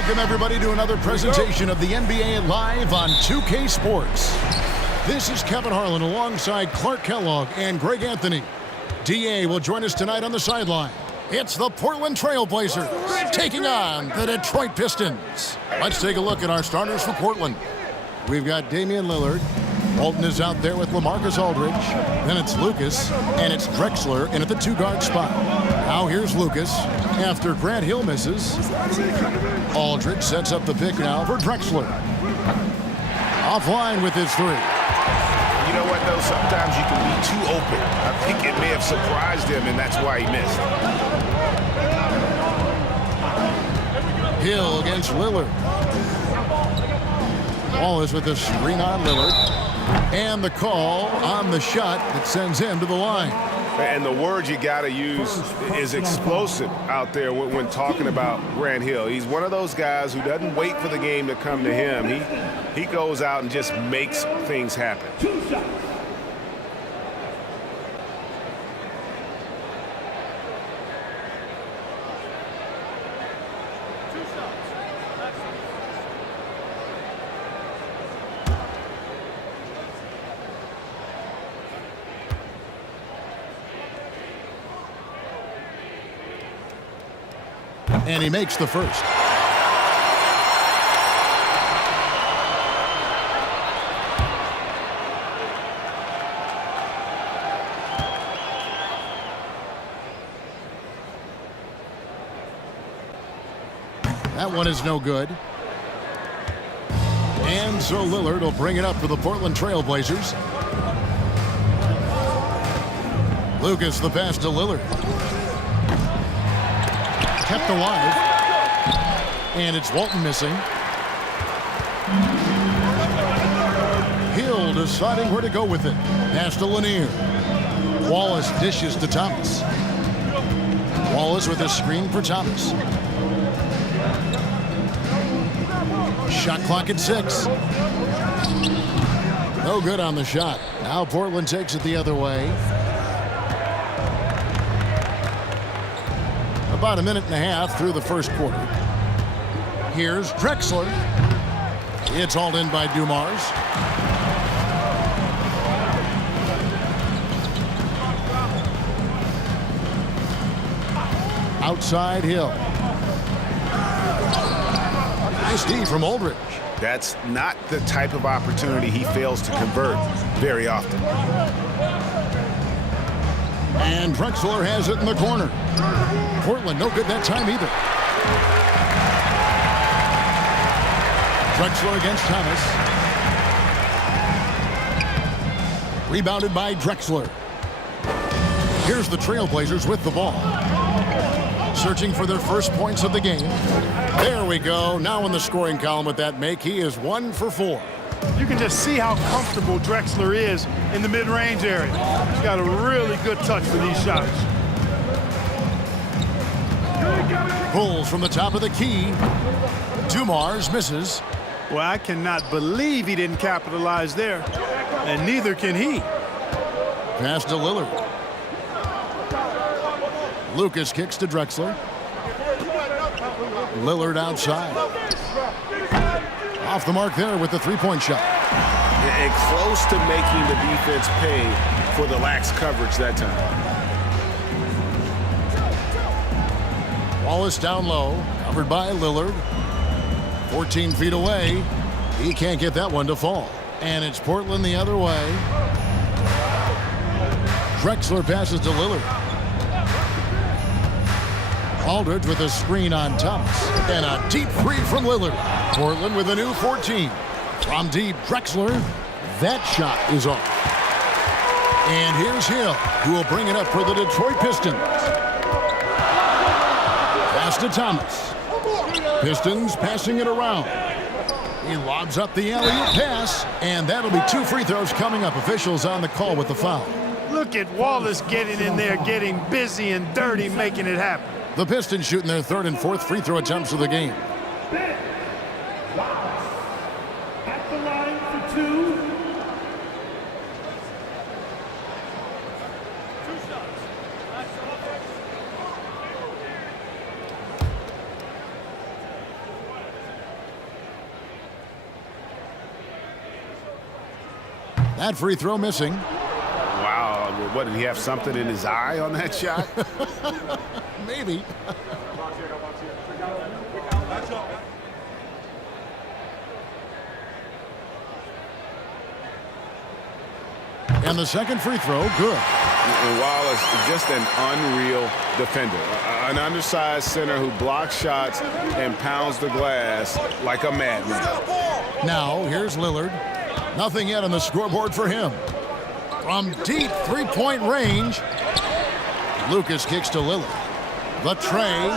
Welcome, everybody, to another presentation of the NBA Live on 2K Sports. This is Kevin Harlan alongside Clark Kellogg and Greg Anthony. DA will join us tonight on the sideline. It's the Portland Trail Blazers taking on the Detroit Pistons. Let's take a look at our starters for Portland. We've got Damian Lillard. Walton is out there with LaMarcus Aldridge. Then it's Lucas, and it's Drexler in at the two-guard spot. Now here's Lucas after Grant Hill misses. Aldridge sets up the pick now for Drexler. Offline with his three. You know what, though? Sometimes you can be too open. I think it may have surprised him, and that's why he missed. Hill against Lillard. Wallace with a screen on Lillard. And the call on the shot that sends him to the line. And the word you got to use is explosive out there when talking about Grant Hill. He's one of those guys who doesn't wait for the game to come to him. He goes out and just makes things happen. And he makes the first. That one is no good. And so Lillard will bring it up for the Portland Trail Blazers. Lucas the pass to Lillard. Kept alive, and it's Walton missing. Hill deciding where to go with it. Pass to Lanier. Wallace dishes to Thomas. Wallace with a screen for Thomas. Shot clock at 6. No good on the shot. Now Portland takes it the other way. About a minute and a half through the first quarter. Here's Drexler. It's hauled in by Dumars. Outside Hill. Nice D from Aldridge. That's not the type of opportunity he fails to convert very often. And Drexler has it in the corner. Portland no good that time either. Drexler against Thomas. Rebounded by Drexler. Here's the Trailblazers with the ball. Searching for their first points of the game. There we go. Now in the scoring column with that make, he is 1 for 4. You can just see how comfortable Drexler is in the mid-range area. He's got a really good touch for these shots. Pulls from the top of the key. Dumars misses. Well, I cannot believe he didn't capitalize there, and neither can he. Pass to Lillard. Lucas kicks to Drexler. Lillard outside. Off the mark there with the three-point shot. And close to making the defense pay for the lax coverage that time. Wallace down low, covered by Lillard. 14 feet away. He can't get that one to fall. And it's Portland the other way. Drexler passes to Lillard. Aldridge with a screen on Thomas. And a deep three from Lillard. Portland with a new 14. From deep, Drexler. That shot is off. And here's Hill, who will bring it up for the Detroit Pistons. Pass to Thomas. Pistons passing it around. He lobs up the alley-oop pass, and that'll be 2 free throws coming up. Officials on the call with the foul. Look at Wallace getting in there, getting busy and dirty, making it happen. The Pistons shooting their third and fourth free throw attempts of the game. At the line for 2. That free throw missing. Wow, what, did he have something in his eye on that shot? Maybe. And the second free throw, good. And Wallace, just an unreal defender. An undersized center who blocks shots and pounds the glass like a madman. Now, here's Lillard. Nothing yet on the scoreboard for him. From deep three-point range, Lucas kicks to Lillard. The tray.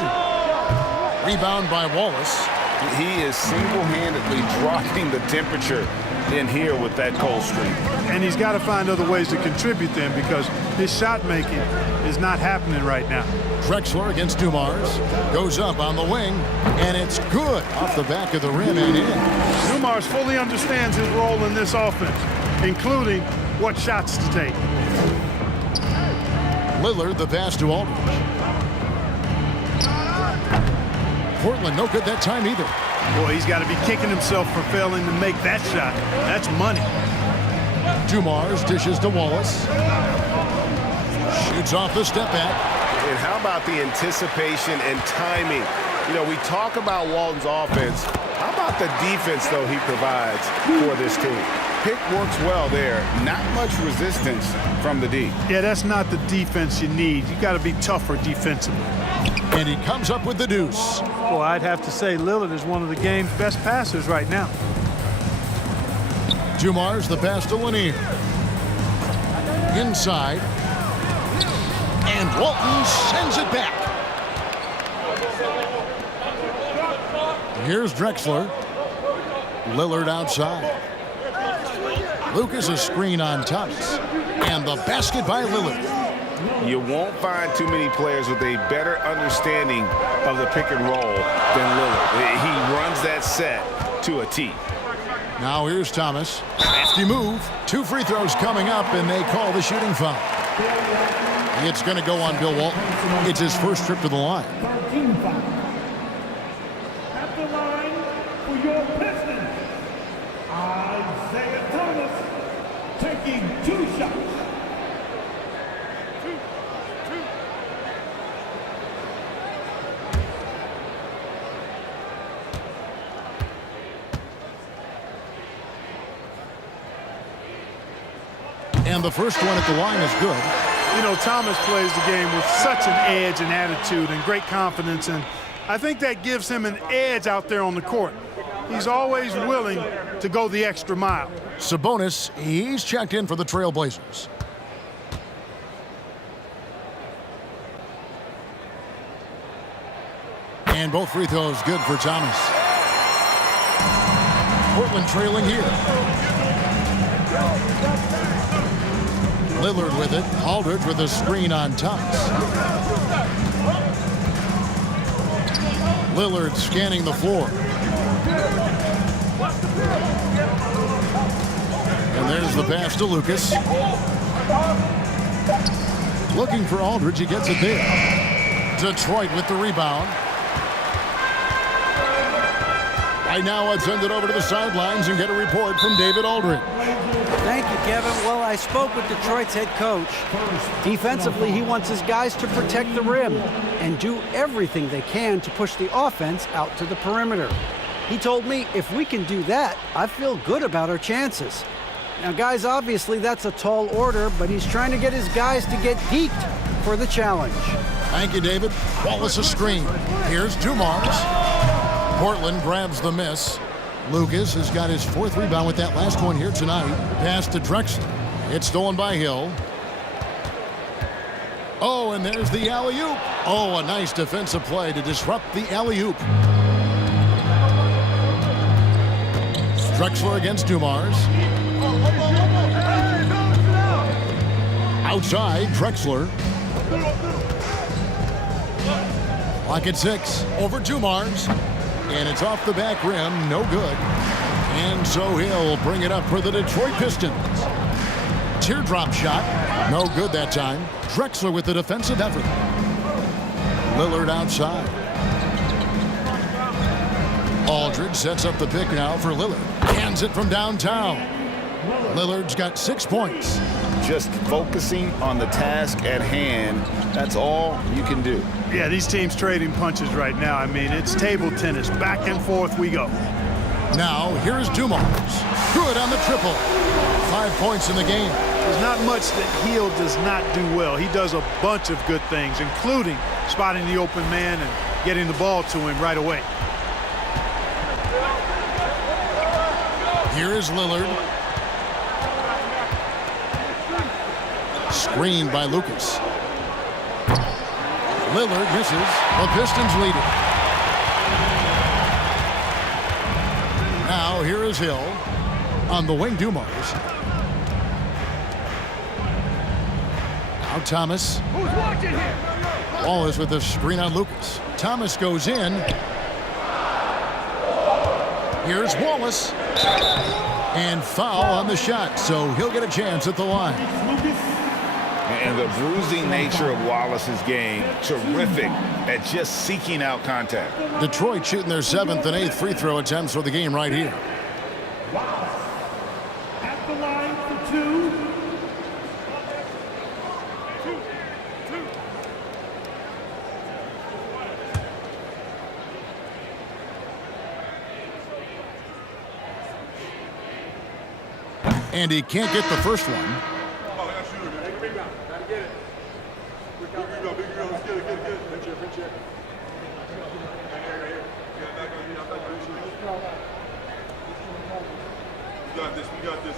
Rebound by Wallace. He is single-handedly dropping the temperature in here with that cold streak. And he's got to find other ways to contribute then, because his shot making is not happening right now. Drexler against Dumars. Goes up on the wing, and it's good off the back of the rim and in. Dumars fully understands his role in this offense, including what shots to take. Lillard, the pass to Aldridge. Portland, no good that time either. Boy, he's got to be kicking himself for failing to make that shot. That's money. Dumars dishes to Wallace. Shoots off the step back. And how about the anticipation and timing? You know, we talk about Walton's offense. How about the defense, though, he provides for this team? Pick works well there. Not much resistance from the D. Yeah, that's not the defense you need. You got to be tougher defensively. And he comes up with the deuce. Well, I'd have to say Lillard is one of the game's best passers right now. Dumars, the pass to Lanier. Inside. And Walton sends it back. Here's Drexler. Lillard outside. Lucas a screen on Thomas. And the basket by Lillard. You won't find too many players with a better understanding of the pick and roll than Lillard. He runs that set to a T. Now here's Thomas. Crafty move. 2 free throws coming up, and they call the shooting foul. It's going to go on Bill Walton. It's his first trip to the line. 13 foul. At the line for your Pistons, Isaiah Thomas taking 2 shots. And the first one at the line is good. You know, Thomas plays the game with such an edge and attitude and great confidence, and I think that gives him an edge out there on the court. He's always willing to go the extra mile. Sabonis, he's checked in for the Trailblazers. And both free throws good for Thomas. Portland trailing here. Lillard with it. Aldridge with a screen on Thomas. Lillard scanning the floor. And there's the pass to Lucas. Looking for Aldridge. He gets it there. Detroit with the rebound. Right now, I'd send it over to the sidelines and get a report from David Aldridge. Thank you, Kevin. Well, I spoke with Detroit's head coach. Defensively, he wants his guys to protect the rim and do everything they can to push the offense out to the perimeter. He told me if we can do that, I feel good about our chances. Now, guys, obviously that's a tall order, but he's trying to get his guys to get geeked for the challenge. Thank you, David. Wallace a screen. Here's Dumars. Portland grabs the miss. Lucas has got his 4th rebound with that last one here tonight. Pass to Drexler. It's stolen by Hill. Oh, and there's the alley-oop. Oh, a nice defensive play to disrupt the alley-oop. Drexler against Dumars. Outside, Drexler. Clock at 6. Over Dumars. And it's off the back rim, no good. And so he'll bring it up for the Detroit Pistons. Teardrop shot, no good that time. Drexler with the defensive effort. Lillard outside. Aldridge sets up the pick now for Lillard. Hands it from downtown. Lillard's got 6 points. Just focusing on the task at hand, that's all you can do. Yeah, these teams trading punches right now. I mean, it's table tennis. Back and forth we go. Now, here's Dumars. Good on the triple. 5 points in the game. There's not much that Hill does not do well. He does a bunch of good things, including spotting the open man and getting the ball to him right away. Here is Lillard. Screened by Lucas. Lillard misses. The Pistons lead it. Now here is Hill. On the wing, Dumars. Now Thomas. Who's watching here? Wallace with the screen on Lucas. Thomas goes in. Here's Wallace. And foul on the shot, so he'll get a chance at the line. And the bruising nature of Wallace's game, terrific at just seeking out contact. Detroit shooting their 7th and 8th free throw attempts for the game right here. At the line for two. And he can't get the first one. We got this.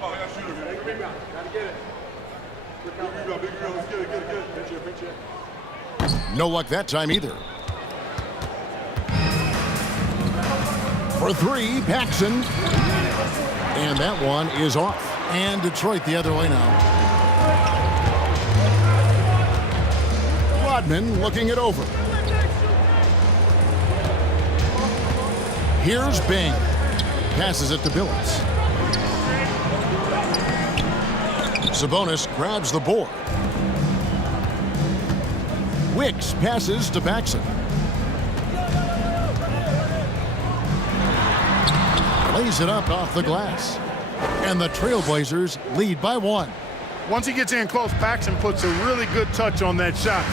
Oh, I got shooter, man. Big rebound. Gotta get it. Big rebound. Let's get it. Pinch it. No luck that time either. For 3, Paxson. And that one is off. And Detroit the other way now. Rodman looking it over. Here's Bing. Passes it to Billups. Sabonis grabs the board. Wicks passes to Paxson. Lays it up off the glass. And the Trailblazers lead by 1. Once he gets in close, Paxson puts a really good touch on that shot.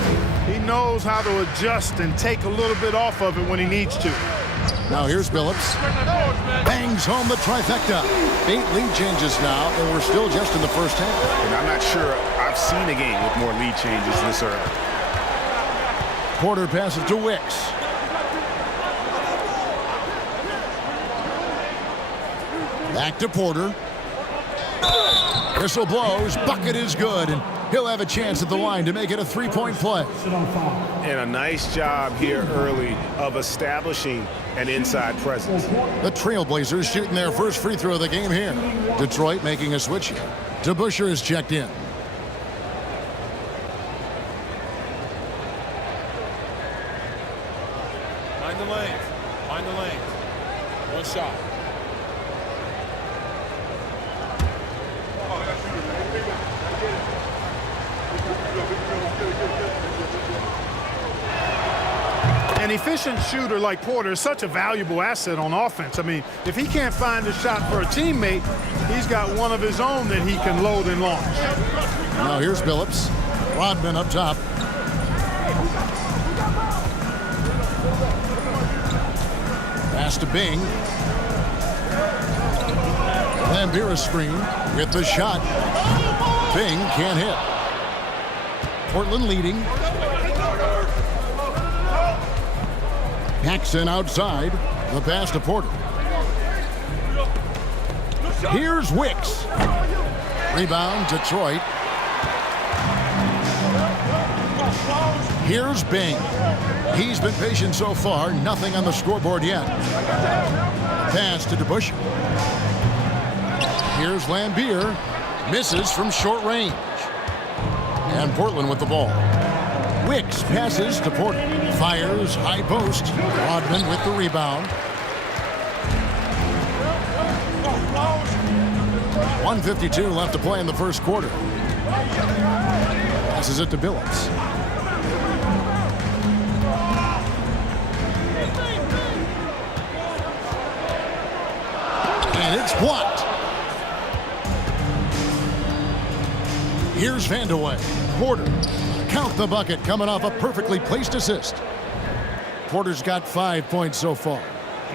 He knows how to adjust and take a little bit off of it when he needs to. Now here's Billups. Bangs home the trifecta. 8 lead changes now, and we're still just in the first half. And I'm not sure I've seen a game with more lead changes this early. Porter passes to Wicks. Back to Porter. Whistle blows. Bucket is good, and he'll have a chance at the line to make it a 3-point play. And a nice job here early of establishing an inside presence. The Trailblazers shooting their first free throw of the game here. Detroit making a switch here. DeBusschere is checked in. Mind the lanes. Mind the lanes. One shot. An efficient shooter like Porter is such a valuable asset on offense. I mean, if he can't find a shot for a teammate, he's got one of his own that he can load and launch. Now here's Billups. Rodman up top. Pass to Bing. Lambira screen with the shot. Bing can't hit. Portland leading. Paxson outside. The pass to Porter. Here's Wicks. Rebound, Detroit. Here's Bing. He's been patient so far. Nothing on the scoreboard yet. Pass to DeBusschere. Here's Lambier. Misses from short range. And Portland with the ball. Wicks passes to Porter. Fires, high post. Rodman with the rebound. 1:52 left to play in the first quarter. Passes it to Billups. And it's blocked. Here's Vandeweghe. Porter. Count the bucket, coming off a perfectly placed assist. Porter's got 5 points so far.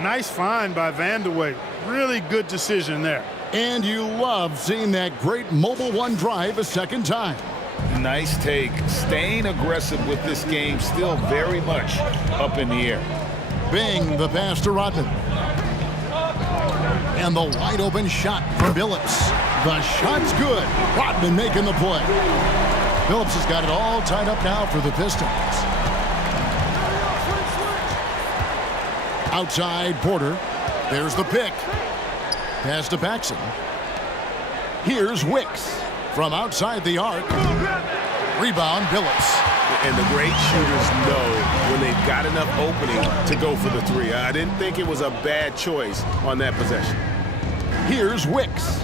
Nice find by Vandeweghe. Really good decision there. And you love seeing that great mobile one drive a second time. Nice take. Staying aggressive with this game, still very much up in the air. Bing, the pass to Rodman. And the wide open shot from Billups. The shot's good. Rodman making the play. Billups has got it all tied up now for the Pistons. Outside Porter. There's the pick. Pass to Paxson. Here's Wicks from outside the arc. Rebound Billups. And the great shooters know when they've got enough opening to go for the three. I didn't think it was a bad choice on that possession. Here's Wicks.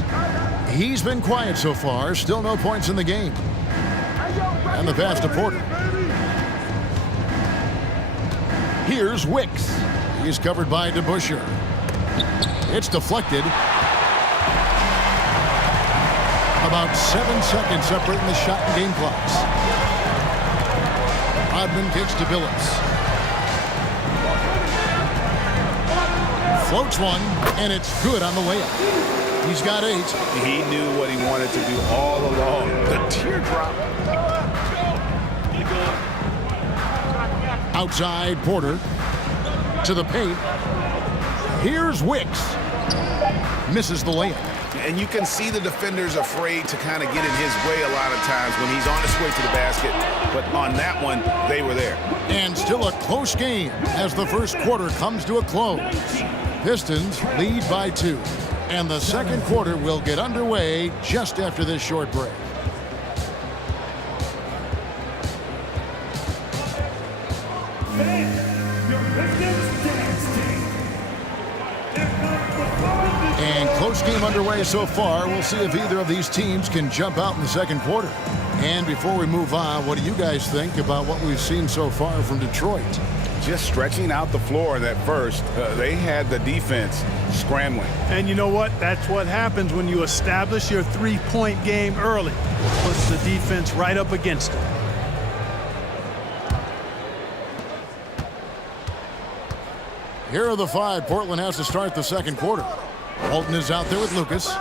He's been quiet so far. Still no points in the game. And the pass to Porter. Here's Wicks. He's covered by DeBusschere. It's deflected. About 7 seconds separating the shot and game clocks. Rodman kicks to Billups. Floats one, and it's good on the layup. He's got 8. He knew what he wanted to do all along. The teardrop. Outside Porter. To the paint. Here's Wicks. Misses the layup. And you can see the defenders afraid to kind of get in his way a lot of times when he's on his way to the basket. But on that one, they were there. And still a close game as the first quarter comes to a close. Pistons lead by 2. And the second quarter will get underway just after this short break. And close game underway so far. We'll see if either of these teams can jump out in the second quarter. And before we move on, what do you guys think about what we've seen so far from Detroit? Just stretching out the floor in that first. They had the defense scrambling. And you know what? That's what happens when you establish your three-point game early. Puts the defense right up against it. Here are the 5 Portland has to start the second quarter. Holton is out there with Lucas.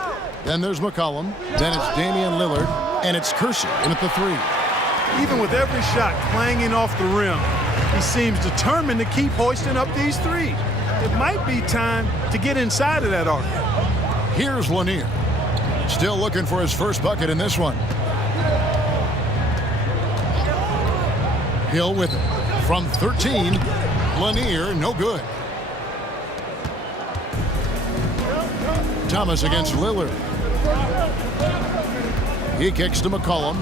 Then there's McCollum. Then it's Damian Lillard. And it's Kersey in at the 3. Even with every shot clanging off the rim, he seems determined to keep hoisting up these threes. It might be time to get inside of that arc. Here's Lanier. Still looking for his first bucket in this one. Hill with it. From 13, Lanier, no good. Thomas against Lillard. He kicks to McCollum.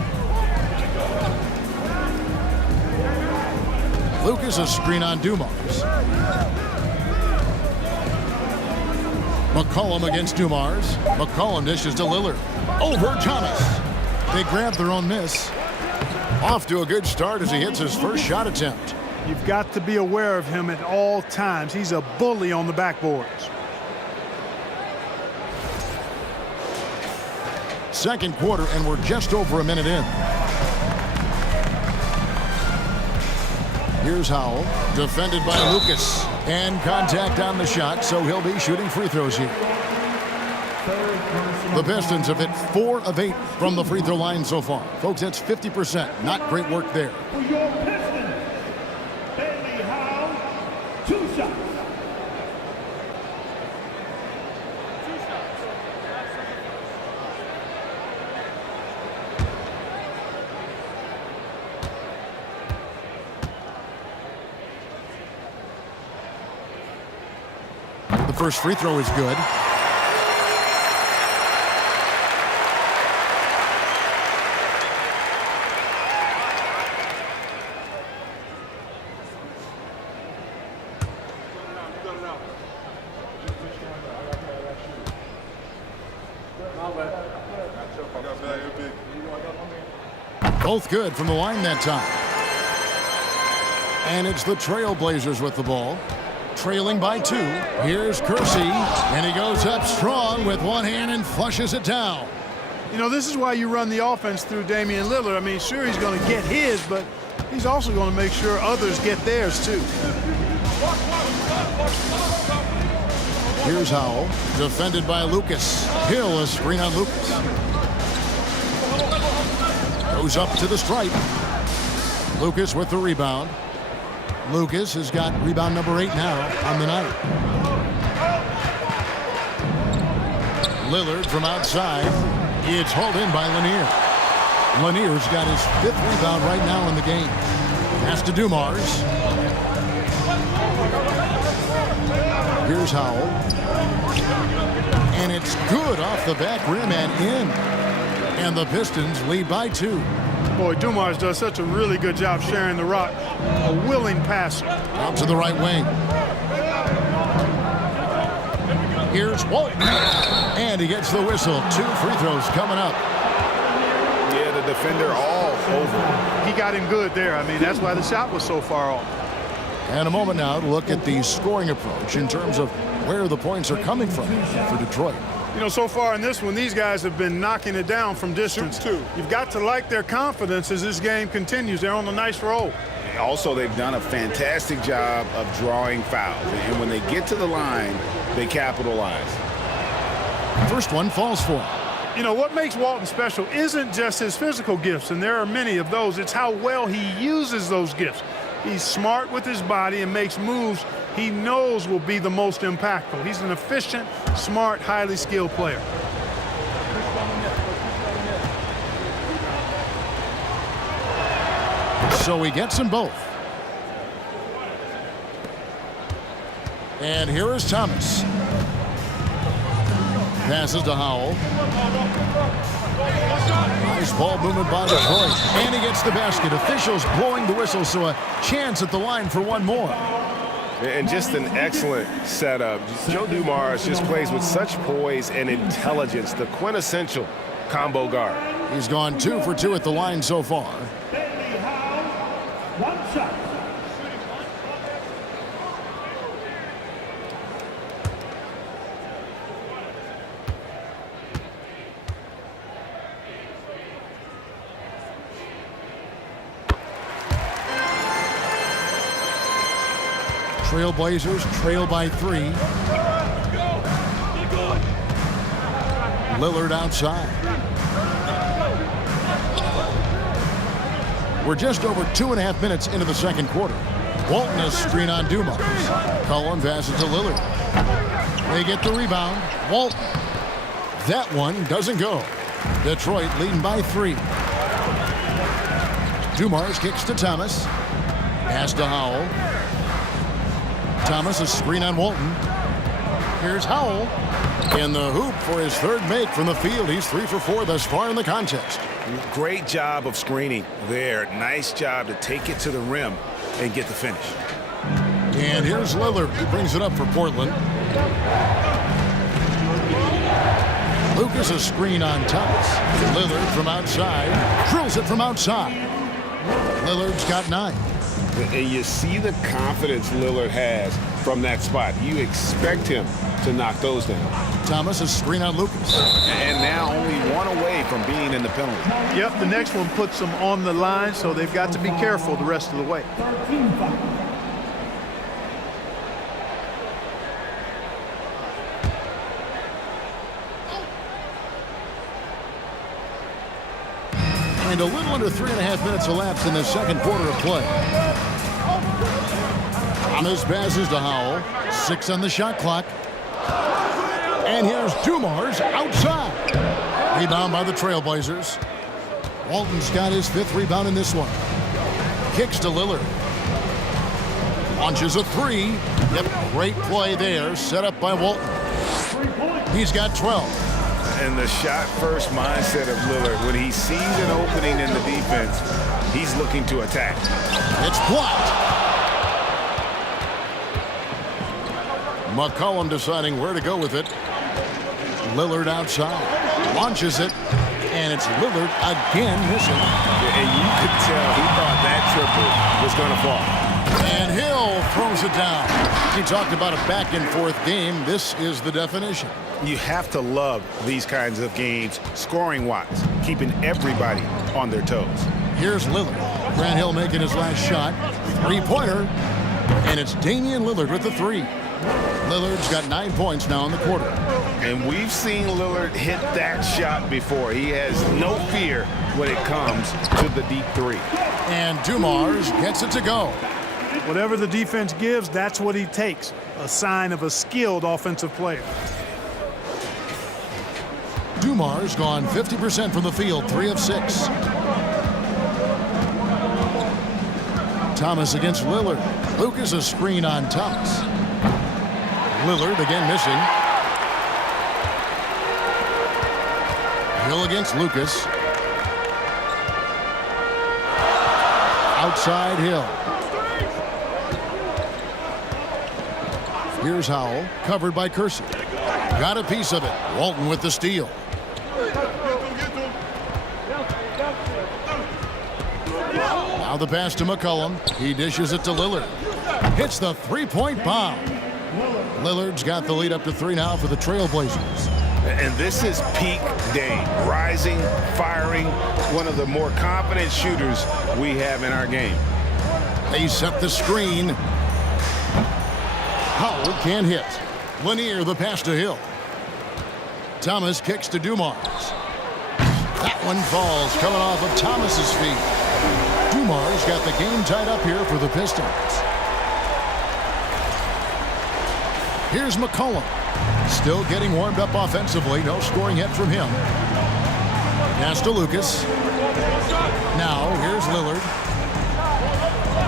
Lucas a screen on Dumars. McCollum against Dumars. McCollum dishes to Lillard. Over Thomas. They grab their own miss. Off to a good start as he hits his first shot attempt. You've got to be aware of him at all times. He's a bully on the backboards. Second quarter, and we're just over a minute in. Here's Howell, defended by Lucas. And contact on the shot, so he'll be shooting free throws here. The Pistons have hit 4 of 8 from the free throw line so far. Folks, that's 50%. Not great work there. For your Pistons, Bailey Howell, 2 shots. The first free throw is good. Both good from the line that time. And it's the Trailblazers with the ball. Trailing by 2. Here's Kersey, and he goes up strong with one hand and flushes it down. You know, this is why you run the offense through Damian Lillard. I mean, sure, he's going to get his, but he's also going to make sure others get theirs, too. Here's Howell, defended by Lucas. Hill, a screen on Lucas. Goes up to the stripe. Lucas with the rebound. Lucas has got rebound number 8 now on the night. Lillard from outside. It's hauled in by Lanier. Lanier's got his 5th rebound right now in the game. Pass to Dumars. Here's Howell. And it's good off the back rim and in. And the Pistons lead by 2. Boy, Dumars does such a really good job sharing the rock. A willing passer. Out to the right wing. Here's Walton. And he gets the whistle. 2 free throws coming up. Yeah, the defender all over. He got him good there. I mean, that's why the shot was so far off. And a moment now to look at the scoring approach in terms of where the points are coming from for Detroit. You know, so far in this one, these guys have been knocking it down from distance. You've got to like their confidence as this game continues. They're on a nice roll. Also, they've done a fantastic job of drawing fouls. And when they get to the line, they capitalize. First one falls for him. You know, what makes Walton special isn't just his physical gifts, and there are many of those. It's how well he uses those gifts. He's smart with his body and makes moves he knows will be the most impactful. He's an efficient, smart, highly skilled player. So he gets them both. And here is Thomas. Passes to Howell. Nice ball movement by Detroit. And he gets the basket. Officials blowing the whistle, so a chance at the line for one more. And just an excellent setup. Joe Dumars just plays with such poise and intelligence, the quintessential combo guard. He's gone 2 for 2 at the line so far. One shot. Trailblazers trail by 3. Lillard outside. We're just over 2.5 minutes into the second quarter. Walton a screen on Dumars. Cullen passes to Lillard. They get the rebound. Walton. That one doesn't go. Detroit leading by 3. Dumars kicks to Thomas. Pass to Howell. Thomas a screen on Walton. Here's Howell. In the hoop for his 3rd make from the field. He's 3 for 4 thus far in the contest. Great job of screening there. Nice job to take it to the rim and get the finish. And here's Lillard. He brings it up for Portland. Lucas a screen on Thomas. Lillard from outside. Drills it from outside. Lillard's got 9. And you see the confidence Lillard has from that spot. You expect him to knock those down. Thomas a screen on Lucas. And now only 1 away from being in the penalty. Yep, the next one puts them on the line, so they've got to be careful the rest of the way. 13 foul. And a little under 3.5 minutes elapsed in the second quarter of play. Thomas passes to Howell. 6 on the shot clock. And here's Dumars outside. Rebound by the Trailblazers. Walton's got his 5th rebound in this one. Kicks to Lillard. Launches a 3. Yep, great play there. Set up by Walton. He's got 12. And the shot-first mindset of Lillard, when he sees an opening in the defense, he's looking to attack. It's blocked. McCollum deciding where to go with it. Lillard outside. Launches it. And it's Lillard again missing. And you could tell he thought that triple was going to fall. And Hill throws it down. He talked about a back-and-forth game. This is the definition. You have to love these kinds of games, scoring-wise, keeping everybody on their toes. Here's Lillard. Grant Hill making his last shot. Three-pointer. And it's Damian Lillard with the three. Lillard's got 9 points now in the quarter. And we've seen Lillard hit that shot before. He has no fear when it comes to the deep three. And Dumars gets it to go. Whatever the defense gives, that's what he takes. A sign of a skilled offensive player. Dumars gone 50% from the field, 3 of 6. Thomas against Lillard. Lucas a screen on Thomas. Lillard again missing. Hill against Lucas. Outside Hill. Here's Howell, covered by Kersey. Got a piece of it. Walton with the steal. Now the pass to McCollum. He dishes it to Lillard. Hits the three-point bomb. Lillard's got the lead up to 3 now for the Trailblazers. And this is peak Dame. Rising, firing, one of the more confident shooters we have in our game. They set the screen. Howell can't hit. Lanier the pass to Hill. Thomas kicks to Dumars. That one falls, coming off of Thomas's feet. Dumars got the game tied up here for the Pistons. Here's McCollum. Still getting warmed up offensively. No scoring yet from him. Pass to Lucas. Now here's Lillard.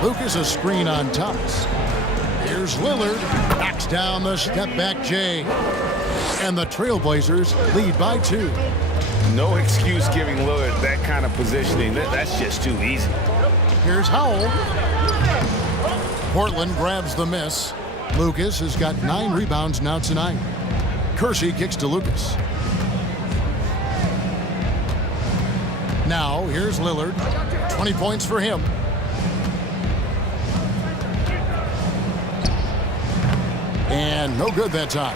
Lucas a screen on Thomas. Here's Lillard. Knocks down the step-back J. And the Trailblazers lead by 2. No excuse giving Lillard that kind of positioning. That's just too easy. Here's Howell. Portland grabs the miss. Lucas has got 9 rebounds now tonight. Kersey kicks to Lucas. Now here's Lillard. 20 points for him. And no good that time.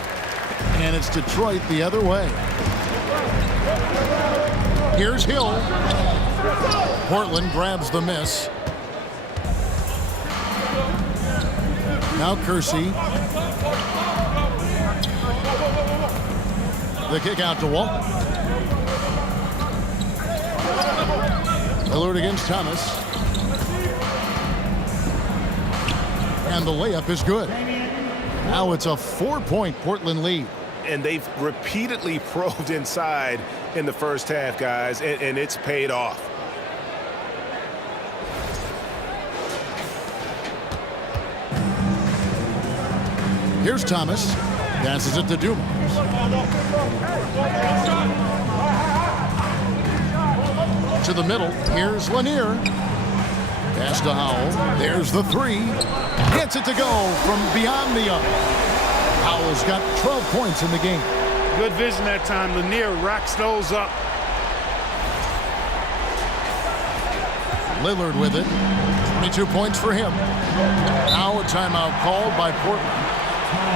And it's Detroit the other way. Here's Hill. Portland grabs the miss. Now Kersey. The kick out to Walton. Lillard against Thomas. And the layup is good. Now it's a 4-point Portland lead. And they've repeatedly probed inside in the first half, guys, and it's paid off. Here's Thomas. Passes it to Dumars. To the middle. Here's Lanier. Pass to Howell. There's the 3. Gets it to go from beyond the arc. Howell's got 12 points in the game. Good vision that time. Lanier racks those up. Lillard with it. 22 points for him. Now a timeout called by Portland.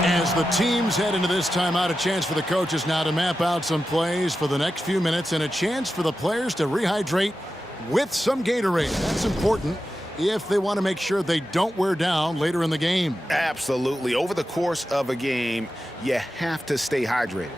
As the teams head into this timeout, a chance for the coaches now to map out some plays for the next few minutes and a chance for the players to rehydrate with some Gatorade. That's important if they want to make sure they don't wear down later in the game. Absolutely. Over the course of a game, you have to stay hydrated.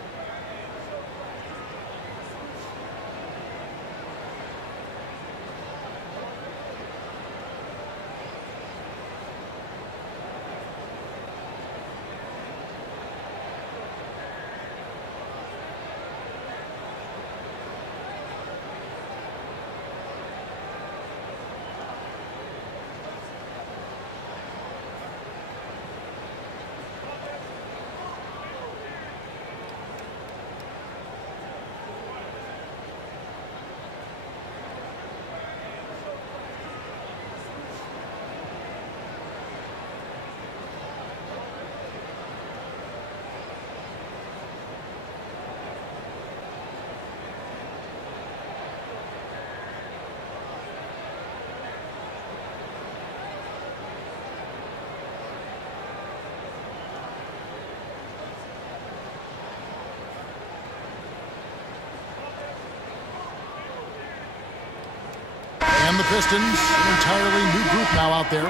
Pistons, an entirely new group now out there.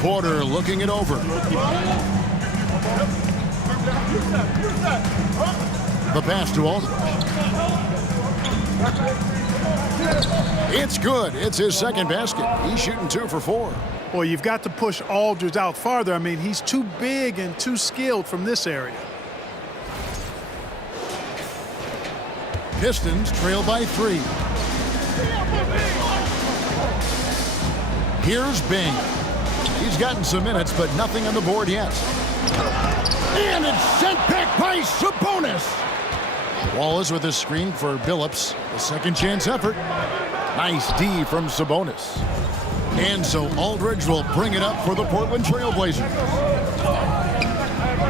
Porter looking it over. The pass to Aldridge. It's good. It's his second basket. He's shooting 2 for 4. Well, you've got to push Aldridge out farther. I mean, he's too big and too skilled from this area. Pistons trail by 3. Here's Bing. He's gotten some minutes, but nothing on the board yet. And it's sent back by Sabonis. Wallace with a screen for Billups. A second chance effort. Nice D from Sabonis. And so Aldridge will bring it up for the Portland Trail Blazers.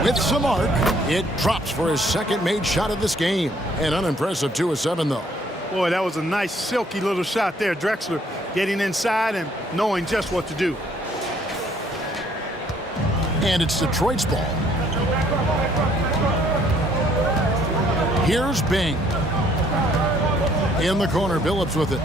With some arc, it drops for his second made shot of this game. An unimpressive 2 of 7, though. Boy, that was a nice, silky little shot there. Drexler getting inside and knowing just what to do. And it's Detroit's ball. Here's Bing. In the corner, Billups with it.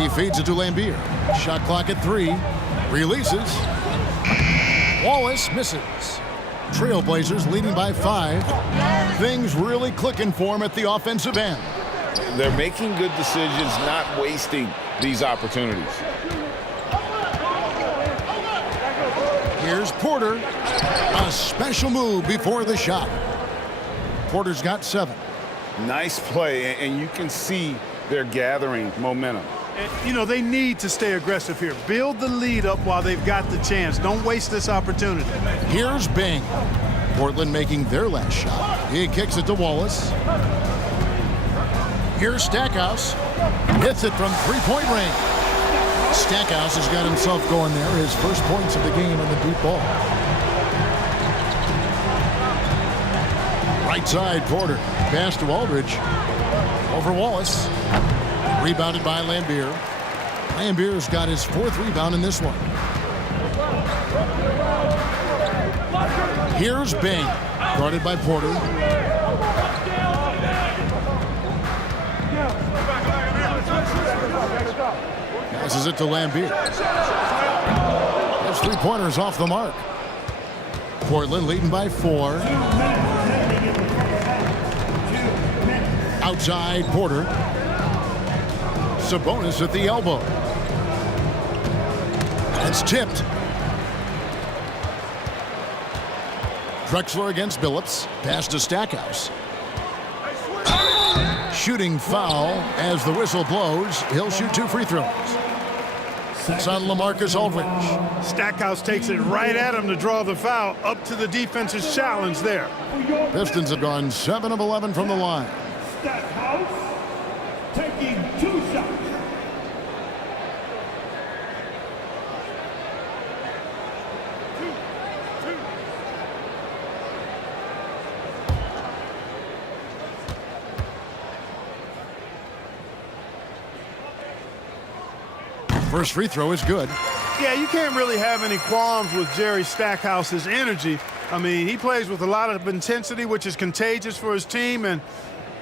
He feeds it to Lambier. Shot clock at 3. Releases. Wallace misses. Trailblazers leading by 5. Things really clicking for him at the offensive end. They're making good decisions, not wasting these opportunities. Here's Porter. A special move before the shot. Porter's got 7. Nice play, and you can see they're gathering momentum. And, you know, they need to stay aggressive here. Build the lead up while they've got the chance. Don't waste this opportunity. Here's Bing. Portland making their last shot. He kicks it to Wallace. Here's Stackhouse. Hits it from three-point range. Stackhouse has got himself going there. His first points of the game on the deep ball. Right side, Porter. Pass to Aldridge. Over Wallace. Rebounded by Lambier. Lambier's got his 4th rebound in this one. Here's Bing. Guarded by Porter. Passes it to Lambier. His 3-pointers off the mark. Portland leading by 4. Outside, Porter. Sabonis at the elbow. It's tipped. Drexler against Billups. Pass to Stackhouse. Shooting foul as the whistle blows. He'll shoot 2 free throws. It's on LaMarcus Aldridge. Stackhouse takes it right at him to draw the foul. Up to the defense's challenge there. Pistons have gone 7 of 11 from the line. Stackhouse taking 2 shots. First free throw is good. Yeah, you can't really have any qualms with Jerry Stackhouse's energy. I mean, he plays with a lot of intensity, which is contagious for his team, and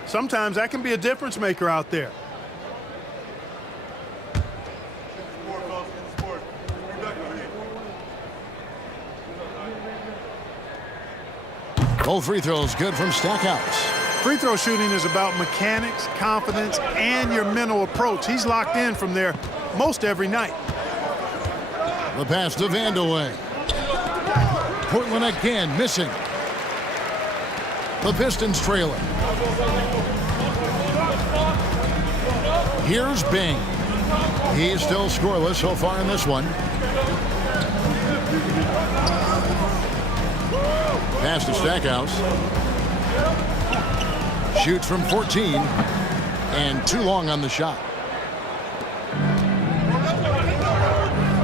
sometimes that can be a difference maker out there. Both free throws good from Stackhouse. Free throw shooting is about mechanics, confidence, and your mental approach. He's locked in from there most every night. The pass to Vandeweghe. Portland again missing. The Pistons trailing. Here's Bing. He's still scoreless so far in this one. Pass to Stackhouse. Shoots from 14. And too long on the shot.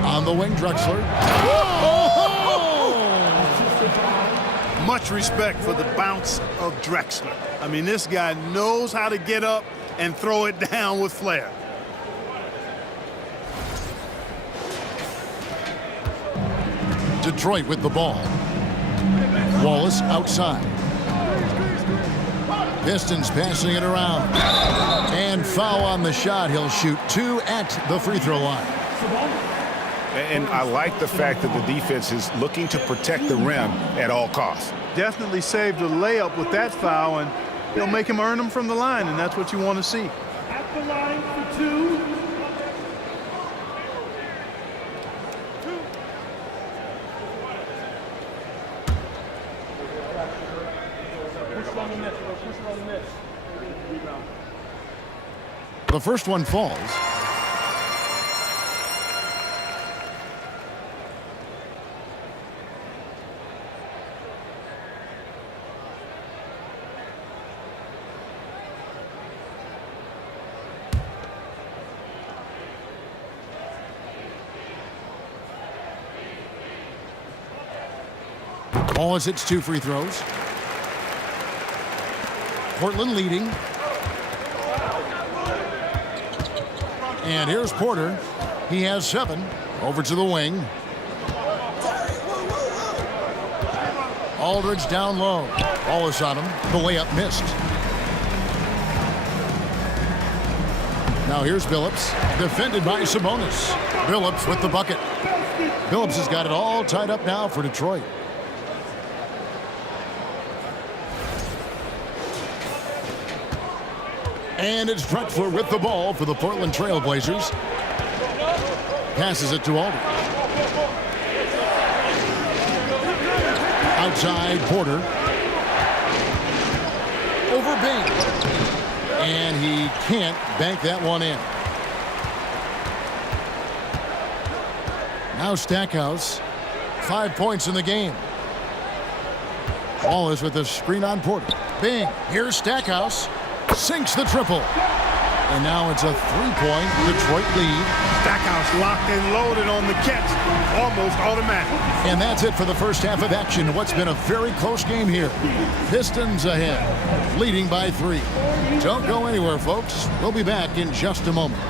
On the wing, Drexler. Much respect for the bounce of Drexler. I mean, this guy knows how to get up and throw it down with flair. Detroit with the ball. Wallace outside. Pistons passing it around. And foul on the shot. He'll shoot 2 at the free throw line. And I like the fact that the defense is looking to protect the rim at all costs. Definitely saved a layup with that foul, and he'll make him earn them from the line, and that's what you want to see. At the line for 2. The first one falls. Wallace hits 2 free throws. Portland leading. And here's Porter. He has 7. Over to the wing. Aldridge down low. Wallace on him. The layup missed. Now here's Billups. Defended by Sabonis. Billups with the bucket. Billups has got it all tied up now for Detroit. And it's Drexler with the ball for the Portland Trail Blazers. Passes it to Aldridge. Outside, Porter. Over Bing. And he can't bank that one in. Now Stackhouse. 5 points in the game. Wallace with the screen on Porter. Bing. Here's Stackhouse. Sinks the triple. And now it's a 3-point Detroit lead. Stackhouse locked and loaded on the catch. Almost automatic. And that's it for the first half of action. What's been a very close game here. Pistons ahead, leading by 3. Don't go anywhere, folks. We'll be back in just a moment.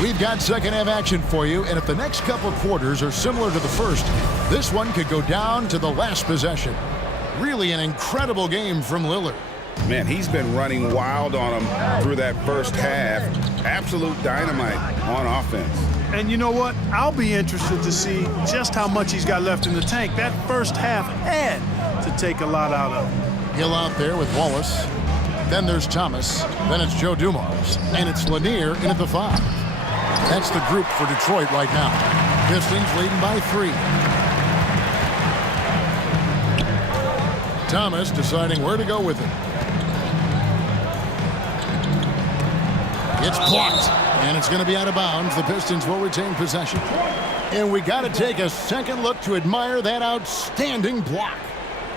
We've got second half action for you, and if the next couple quarters are similar to the first, this one could go down to the last possession. Really an incredible game from Lillard. Man, he's been running wild on him through that first half. Absolute dynamite on offense. And you know what? I'll be interested to see just how much he's got left in the tank. That first half had to take a lot out of him. Hill out there with Wallace. Then there's Thomas. Then it's Joe Dumars. And it's Lanier in at the 5. That's the group for Detroit right now. Pistons leading by 3. Thomas deciding where to go with it. It's blocked, and it's going to be out of bounds. The Pistons will retain possession. And we got to take a second look to admire that outstanding block.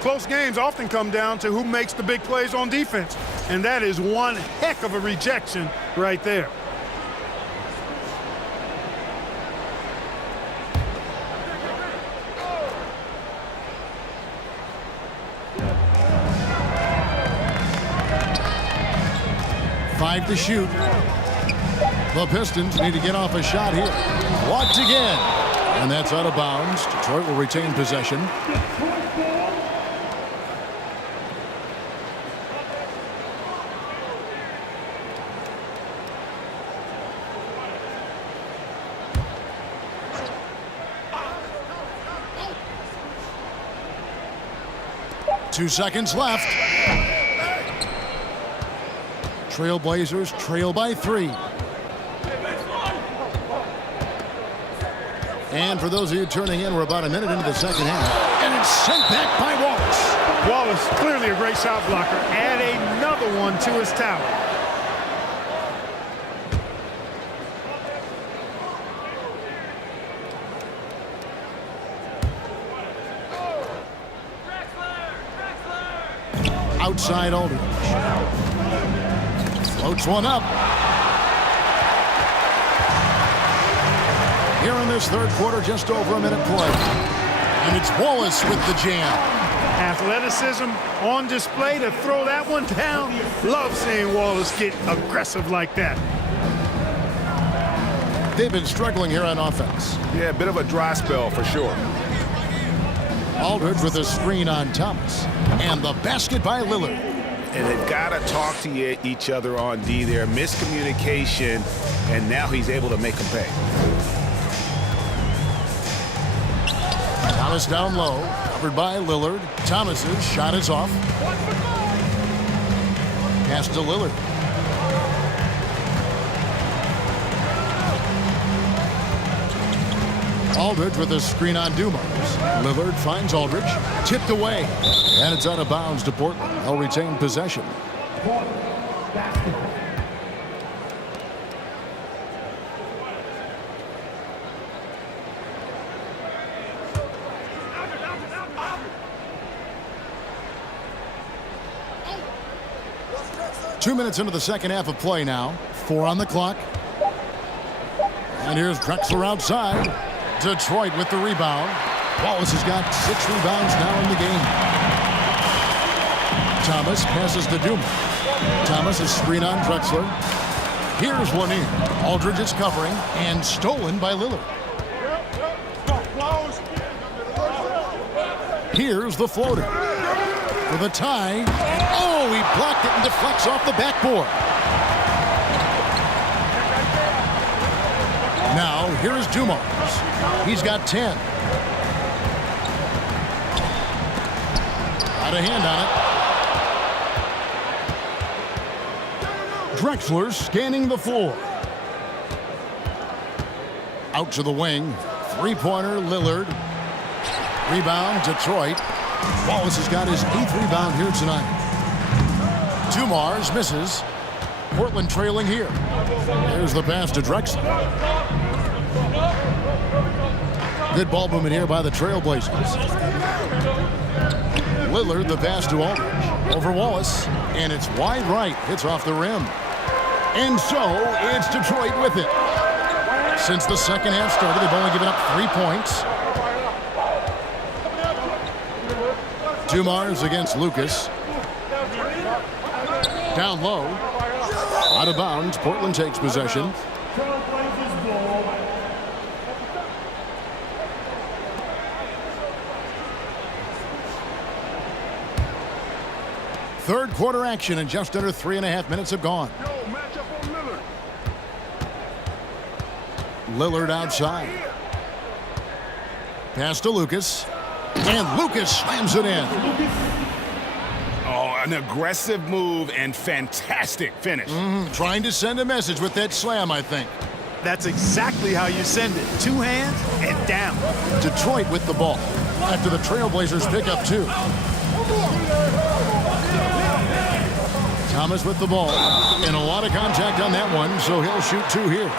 Close games often come down to who makes the big plays on defense. And that is one heck of a rejection right there. Five to shoot. The Pistons need to get off a shot here. Blocked again. And that's out of bounds. Detroit will retain possession. 2 seconds left. Trailblazers trail by 3. And for those of you turning in, we're about a minute into the second half. And it's sent back by Wallace. Wallace, clearly a great shot blocker. Add another one to his tower. Outside Aldridge. Floats one up. Here in this third quarter, just over a minute play. And it's Wallace with the jam. Athleticism on display to throw that one down. Love seeing Wallace get aggressive like that. They've been struggling here on offense. Yeah, a bit of a dry spell for sure. Aldridge with a screen on Thomas. And the basket by Lillard. And they've got to talk to each other on D there. Miscommunication, and now he's able to make them pay. Thomas down low, covered by Lillard. Thomas's shot is off. Pass to Lillard. Aldridge with a screen on Dumars. Lillard finds Aldridge. Tipped away. And it's out of bounds to Portland. They'll retain possession. Two minutes into the second half of play now. 4 on the clock. And here's Drexler outside. Detroit with the rebound. Wallace has got 6 rebounds now in the game. Thomas passes to Dumars. Thomas is screen on Drexler. Here's one in. Aldridge is covering and stolen by Lillard. Here's the floater. For the tie. Oh, he blocked it and deflects off the backboard. Now, here's Dumars. He's got 10. Got a hand on it. Drexler scanning the floor. Out to the wing. Three-pointer, Lillard. Rebound, Detroit. Wallace has got his 8th rebound here tonight. Dumars misses. Portland trailing here. There's the pass to Drexler. Good ball movement here by the Trailblazers. Lillard, the pass to Aldridge. Over Wallace. And it's wide right. Hits off the rim. And so, it's Detroit with it. Since the second half started, they've only given up 3 points. Dumars against Lucas. Down low. Out of bounds. Portland takes possession. Third quarter action, and just under 3.5 minutes have gone. Lillard outside. Pass to Lucas. And Lucas slams it in. Oh, an aggressive move and fantastic finish. Trying to send a message with that slam, I think. That's exactly how you send it. 2 hands and down. Detroit with the ball after the Trailblazers pick up 2. Thomas with the ball. And a lot of contact on that one, so he'll shoot 2 here.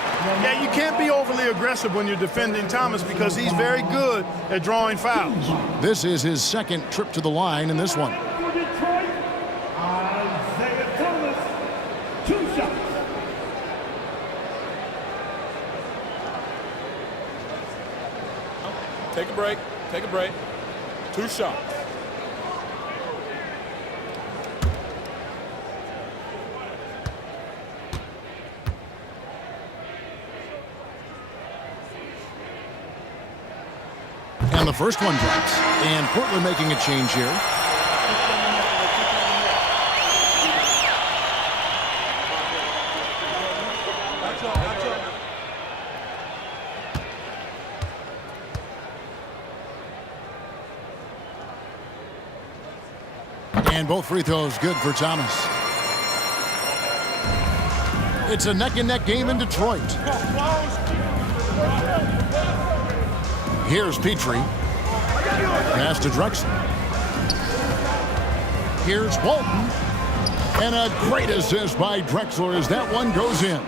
Yeah, you can't be overly aggressive when you're defending Thomas because he's very good at drawing fouls. This is his second trip to the line in this one. For Detroit, Isaiah Thomas, 2 shots. Take a break. Take a break. 2 shots. And the first one drops. And Portland making a change here. And both free throws good for Thomas. It's a neck-and-neck game in Detroit. Here's Petrie. Pass to Drexler. Here's Walton. And a great assist by Drexler as that one goes in.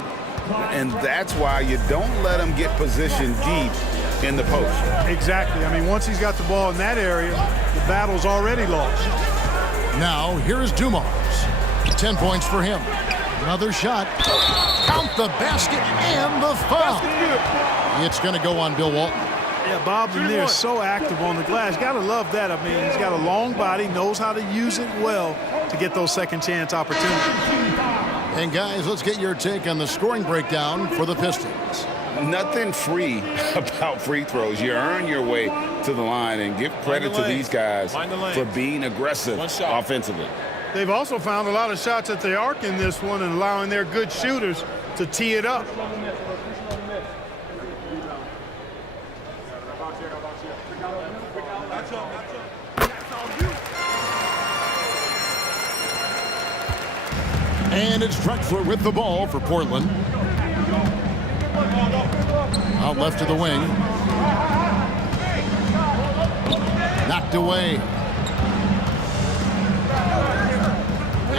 And that's why you don't let him get positioned deep in the post. Exactly. I mean, once he's got the ball in that area, the battle's already lost. Now, here is Dumars. 10 points for him. Another shot. Count the basket and the foul. It's going to go on Bill Walton. Yeah, Bob Lanier is so active on the glass. Got to love that. I mean, he's got a long body, knows how to use it well to get those second chance opportunities. And guys, let's get your take on the scoring breakdown for the Pistons. Nothing free about free throws. You earn your way to the line, and give credit to these guys for being aggressive offensively. They've also found a lot of shots at the arc in this one and allowing their good shooters to tee it up. And it's Drexler with the ball for Portland. Out left to the wing. Knocked away.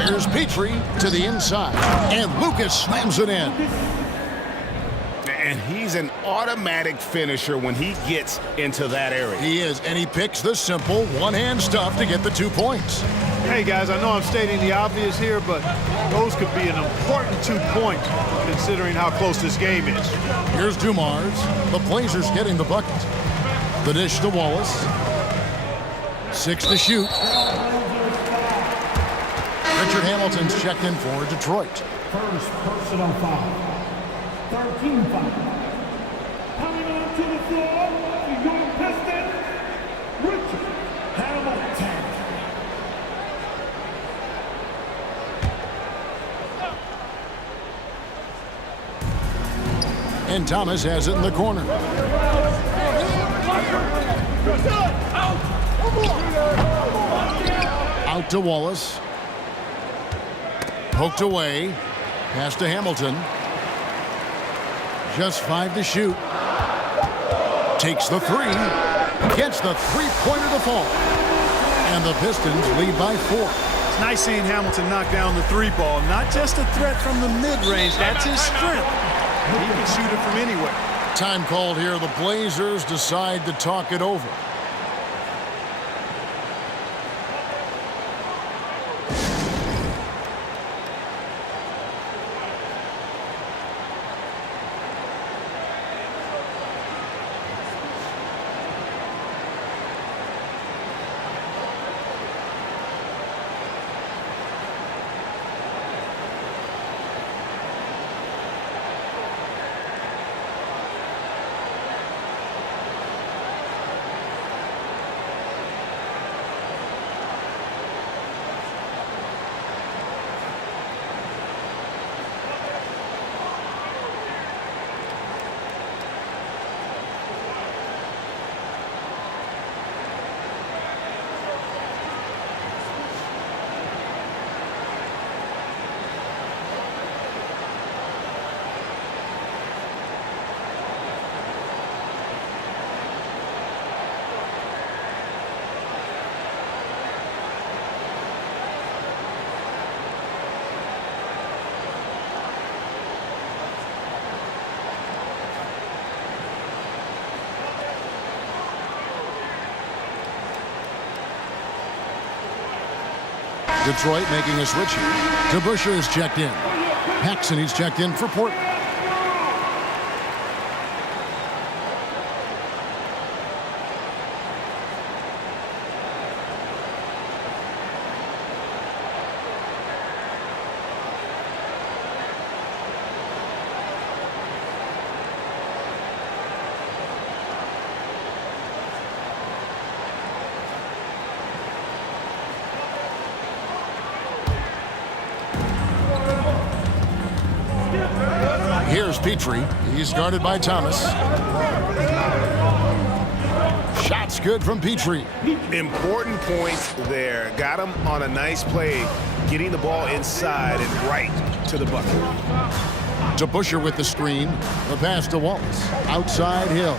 Here's Petrie to the inside. And Lucas slams it in. And he's an automatic finisher when he gets into that area. He is, and he picks the simple one-hand stuff to get the 2 points. Hey, guys, I know I'm stating the obvious here, but those could be an important 2 points considering how close this game is. Here's Dumars. The Blazers getting the bucket. The dish to Wallace. 6 to shoot. Richard Hamilton's checked in for Detroit. First personal foul. 13 foul. Coming on to the floor for your Pistons, Richard Hamilton. And Thomas has it in the corner. Out to Wallace. Poked away. Pass to Hamilton. Just 5 to shoot. Takes the 3. Gets the three-pointer to fall. And the Pistons lead by 4. It's nice seeing Hamilton knock down the 3-ball. Not just a threat from the mid-range. That's his strength. He can shoot it from anywhere. Time called here. The Blazers decide to talk it over. Detroit making a switch here. DeBusschere is checked in. Paxson, he's checked in for Portland. Here's Petrie. He's guarded by Thomas. Shots That's good from Petrie. Important points there. Got him on a nice play, getting the ball inside and right to the bucket. To Busher with the screen. The pass to Wallace. Outside Hill.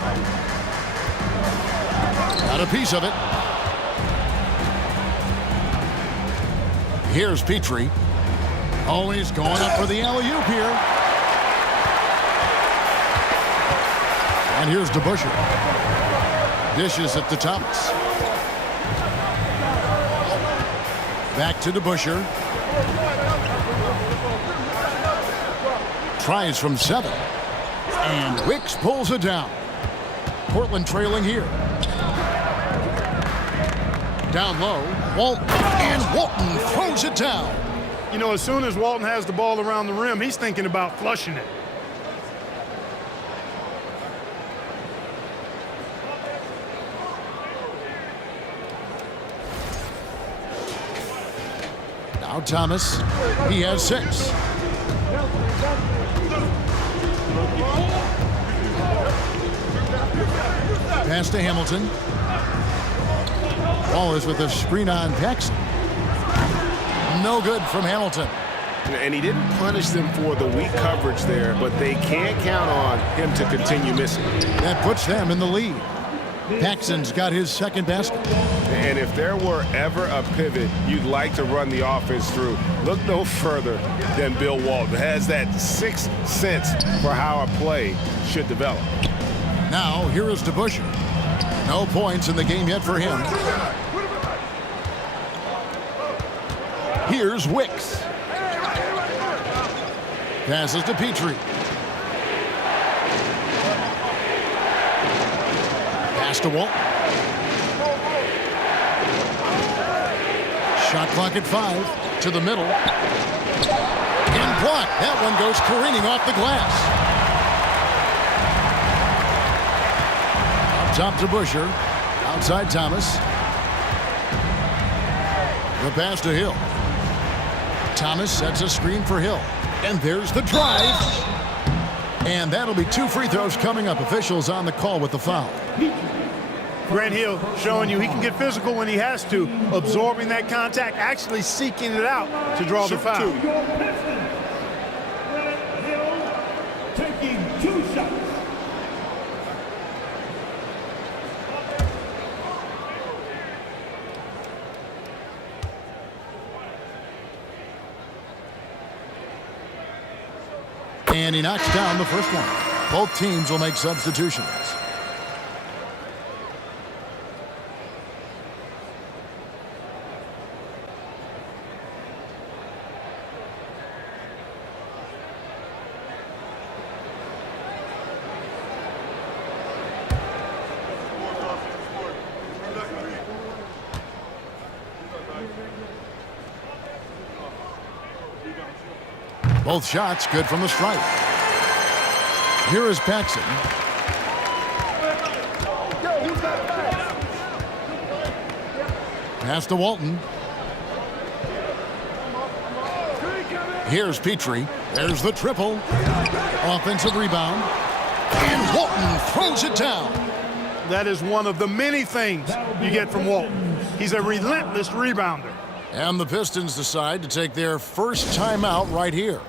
Got a piece of it. Here's Petrie. Oh, he's going up for the alley-oop here. And here's DeBuscher. Dishes it to Thomas. Back to DeBuscher. Tries from 7. And Wicks pulls it down. Portland trailing here. Down low, Walton, and Walton throws it down. You know, as soon as Walton has the ball around the rim, he's thinking about flushing it. Now Thomas, he has 6. Pass to Hamilton. Wallace with a screen on Paxson. No good from Hamilton. And he didn't punish them for the weak coverage there, but they can't count on him to continue missing. That puts them in the lead. Paxson's got his second basket. And if there were ever a pivot you'd like to run the offense through, look no further than Bill Walton. Has that sixth sense for how a play should develop. Now, here is DeBuscher. No points in the game yet for him. Here's Wicks. Passes to Petrie. Pass to Walton. Shot clock at 5. To the middle. And blocked. That one goes careening off the glass. Up top to Busher. Outside Thomas. The pass to Hill. Thomas sets a screen for Hill. And there's the drive. And that'll be 2 free throws coming up. Officials on the call with the foul. Grant Hill showing you he can get physical when he has to, absorbing that contact, actually seeking it out to draw the foul. Your Pistons. Grant Hill taking 2 shots. And he knocks down the first one. Both teams will make substitutions. Both shots good from the stripe. Here is Paxson. Pass to Walton. Here's Petrie. There's the triple. Offensive rebound. And Walton throws it down. That is one of the many things you get from Walton. He's a relentless rebounder. And the Pistons decide to take their first timeout right here.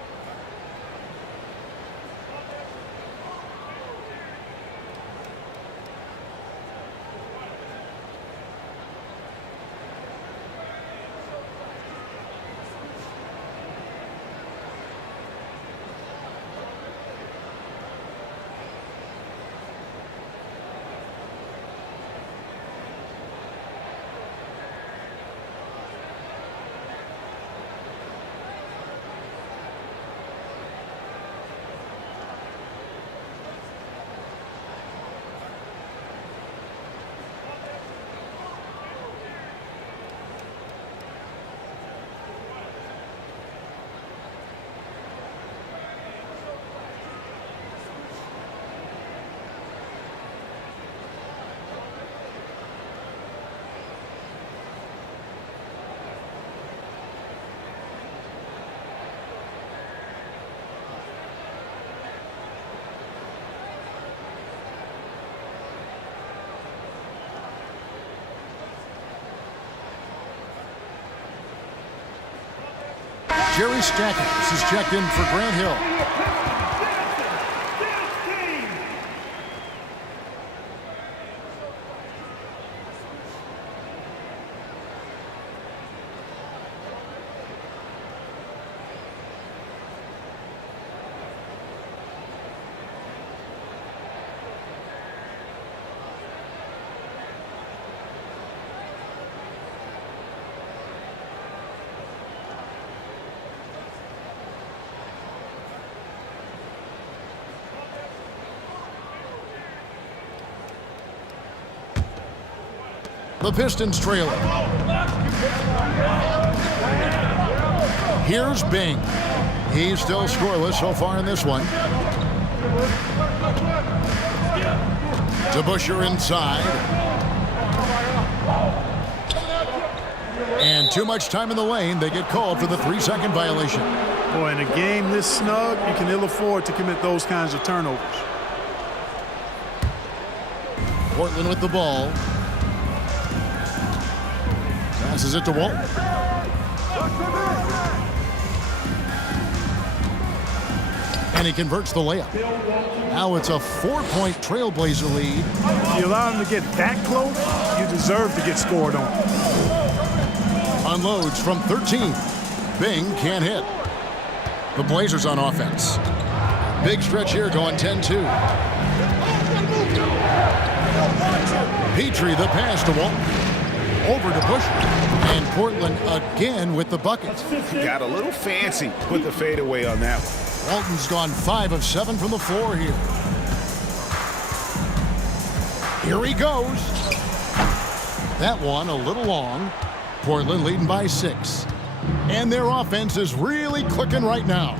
Jerry Stackhouse is checked in for Grant Hill. The Pistons trailing. Here's Bing. He's still scoreless so far in this one. DeBusschere inside. And too much time in the lane. They get called for the 3-second violation. Boy, in a game this snug, you can ill afford to commit those kinds of turnovers. Portland with the ball. Passes it to Walton. And he converts the layup. Now it's a 4-point Trailblazer lead. If you allow him to get that close, you deserve to get scored on. Unloads from 13. Bing can't hit. The Blazers on offense. Big stretch here going 10-2. Petrie the pass to Walton. Over to Bush, and Portland again with the bucket. Got a little fancy with the fadeaway on that one. Walton's gone 5 of 7 from the floor here. Here he goes. That one a little long. Portland leading by 6. And their offense is really clicking right now.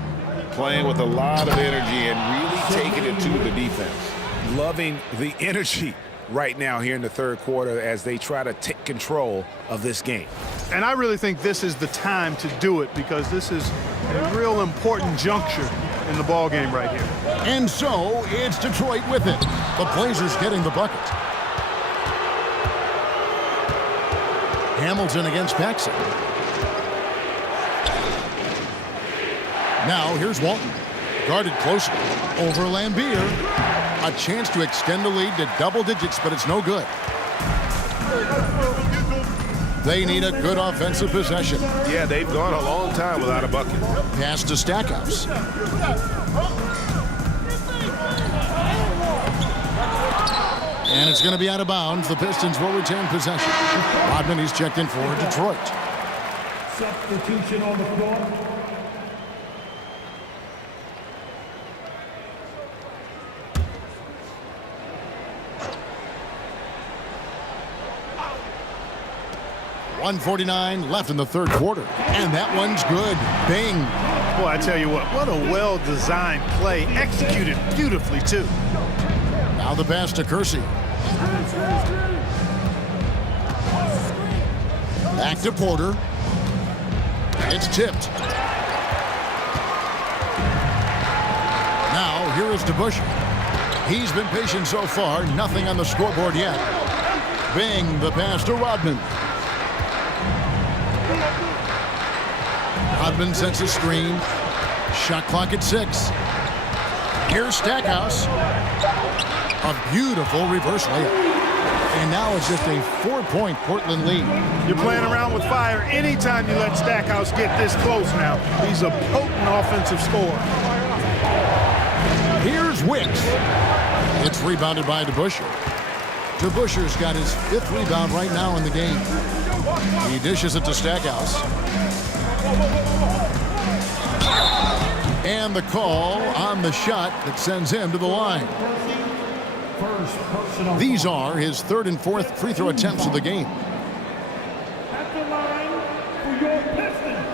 Playing with a lot of energy and really taking it to the defense. Loving the energy right now here in the third quarter as they try to take control of this game. And I really think this is the time to do it because this is a real important juncture in the ball game right here. And so it's Detroit with it. The Blazers getting the bucket. Hamilton against Paxson. Now here's Walton. Guarded closer. Over Lambier. A chance to extend the lead to double digits, but it's no good. They need a good offensive possession. Yeah, they've gone a long time without a bucket. Pass to Stackhouse. And it's going to be out of bounds. The Pistons will retain possession. Rodman, he's checked in for Detroit. Substitution on the floor. .149 left in the third quarter. And that one's good. Bing. Boy, I tell you what a well-designed play. Executed beautifully, too. Now the pass to Kersey. Back to Porter. It's tipped. Now here is DeBusschere. He's been patient so far. Nothing on the scoreboard yet. Bing, the pass to Rodman. Rodman sends a screen. Shot clock at 6. Here's Stackhouse. A beautiful reverse layup. And now it's just a 4-point Portland lead. You're playing around with fire anytime you let Stackhouse get this close now. He's a potent offensive scorer. Here's Wicks. It's rebounded by DeBusschere. DeBusschere's got his 5th rebound right now in the game. He dishes it to Stackhouse. And the call on the shot that sends him to the line. These are his 3rd and 4th free throw attempts of the game. At the line for your Pistons,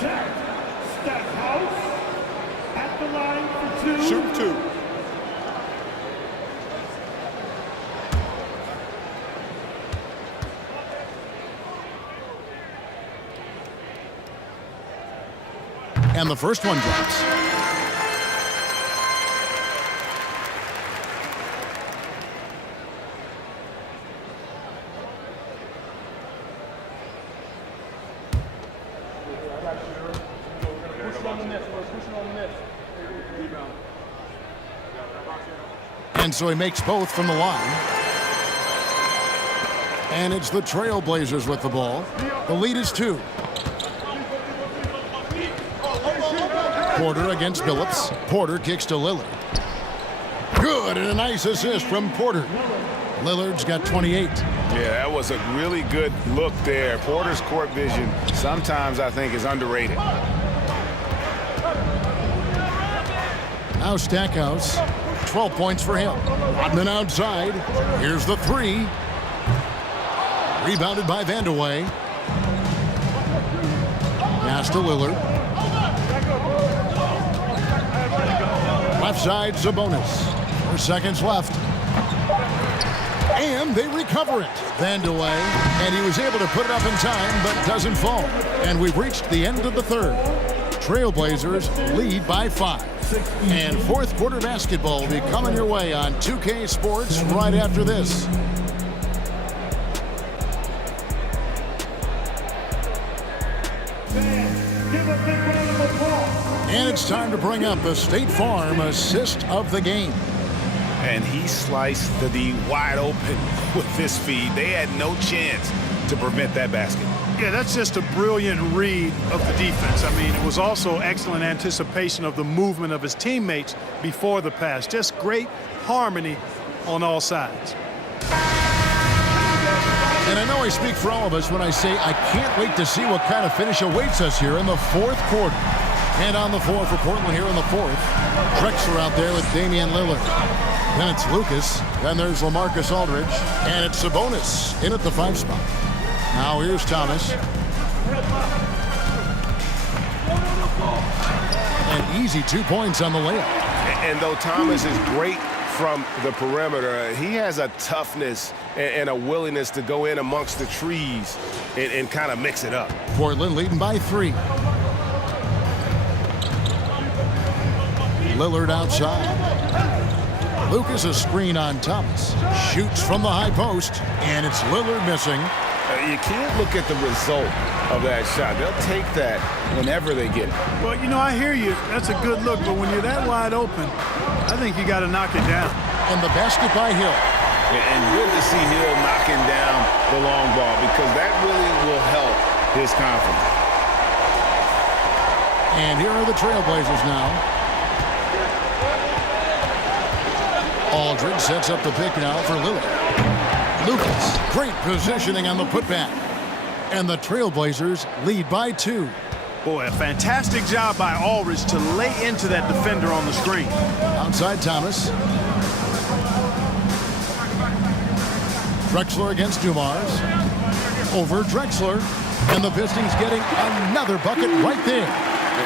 Jack Stackhouse. At the line for 2. Shoot 2. And the first one drops. And so he makes both from the line. And it's the Trailblazers with the ball. The lead is 2. Porter against Billups. Porter kicks to Lillard. Good, and a nice assist from Porter. Lillard's got 28. Yeah, that was a really good look there. Porter's court vision sometimes I think is underrated. Now Stackhouse, 12 points for him. Rodman outside. Here's the 3. Rebounded by Vandeweghe. Pass to Lillard. Left side, Sabonis. 4 seconds left. And they recover it. Vandeweghe, and he was able to put it up in time, but doesn't fall. And we've reached the end of the third. Trailblazers lead by 5. And fourth quarter basketball will be coming your way on 2K Sports right after this. And it's time to bring up the State Farm assist of the game. And he sliced the D wide open with this feed. They had no chance to prevent that basket. Yeah, that's just a brilliant read of the defense. I mean, it was also excellent anticipation of the movement of his teammates before the pass. Just great harmony on all sides. And I know I speak for all of us when I say I can't wait to see what kind of finish awaits us here in the fourth quarter. And on the floor for Portland here in the fourth, Drexler out there with Damian Lillard. Then it's Lucas. Then there's LaMarcus Aldridge. And it's Sabonis in at the 5 spot. Now here's Thomas. An easy 2 points on the layup. And though Thomas is great from the perimeter, he has a toughness and a willingness to go in amongst the trees and kind of mix it up. Portland leading by 3. Lillard outside. Lucas a screen on Thomas. Shoots from the high post, and it's Lillard missing. You can't look at the result of that shot. They'll take that whenever they get it. Well, you know, I hear you. That's a good look, but when you're that wide open, I think you got to knock it down. And the basket by Hill. And good to see Hill knocking down the long ball because that really will help his confidence. And here are the Trailblazers now. Aldridge sets up the pick now for Lillard. Lucas, great positioning on the putback. And the Trailblazers lead by 2. Boy, a fantastic job by Aldridge to lay into that defender on the screen. Outside Thomas. Drexler against Dumars. Over Drexler. And the Pistons getting another bucket right there.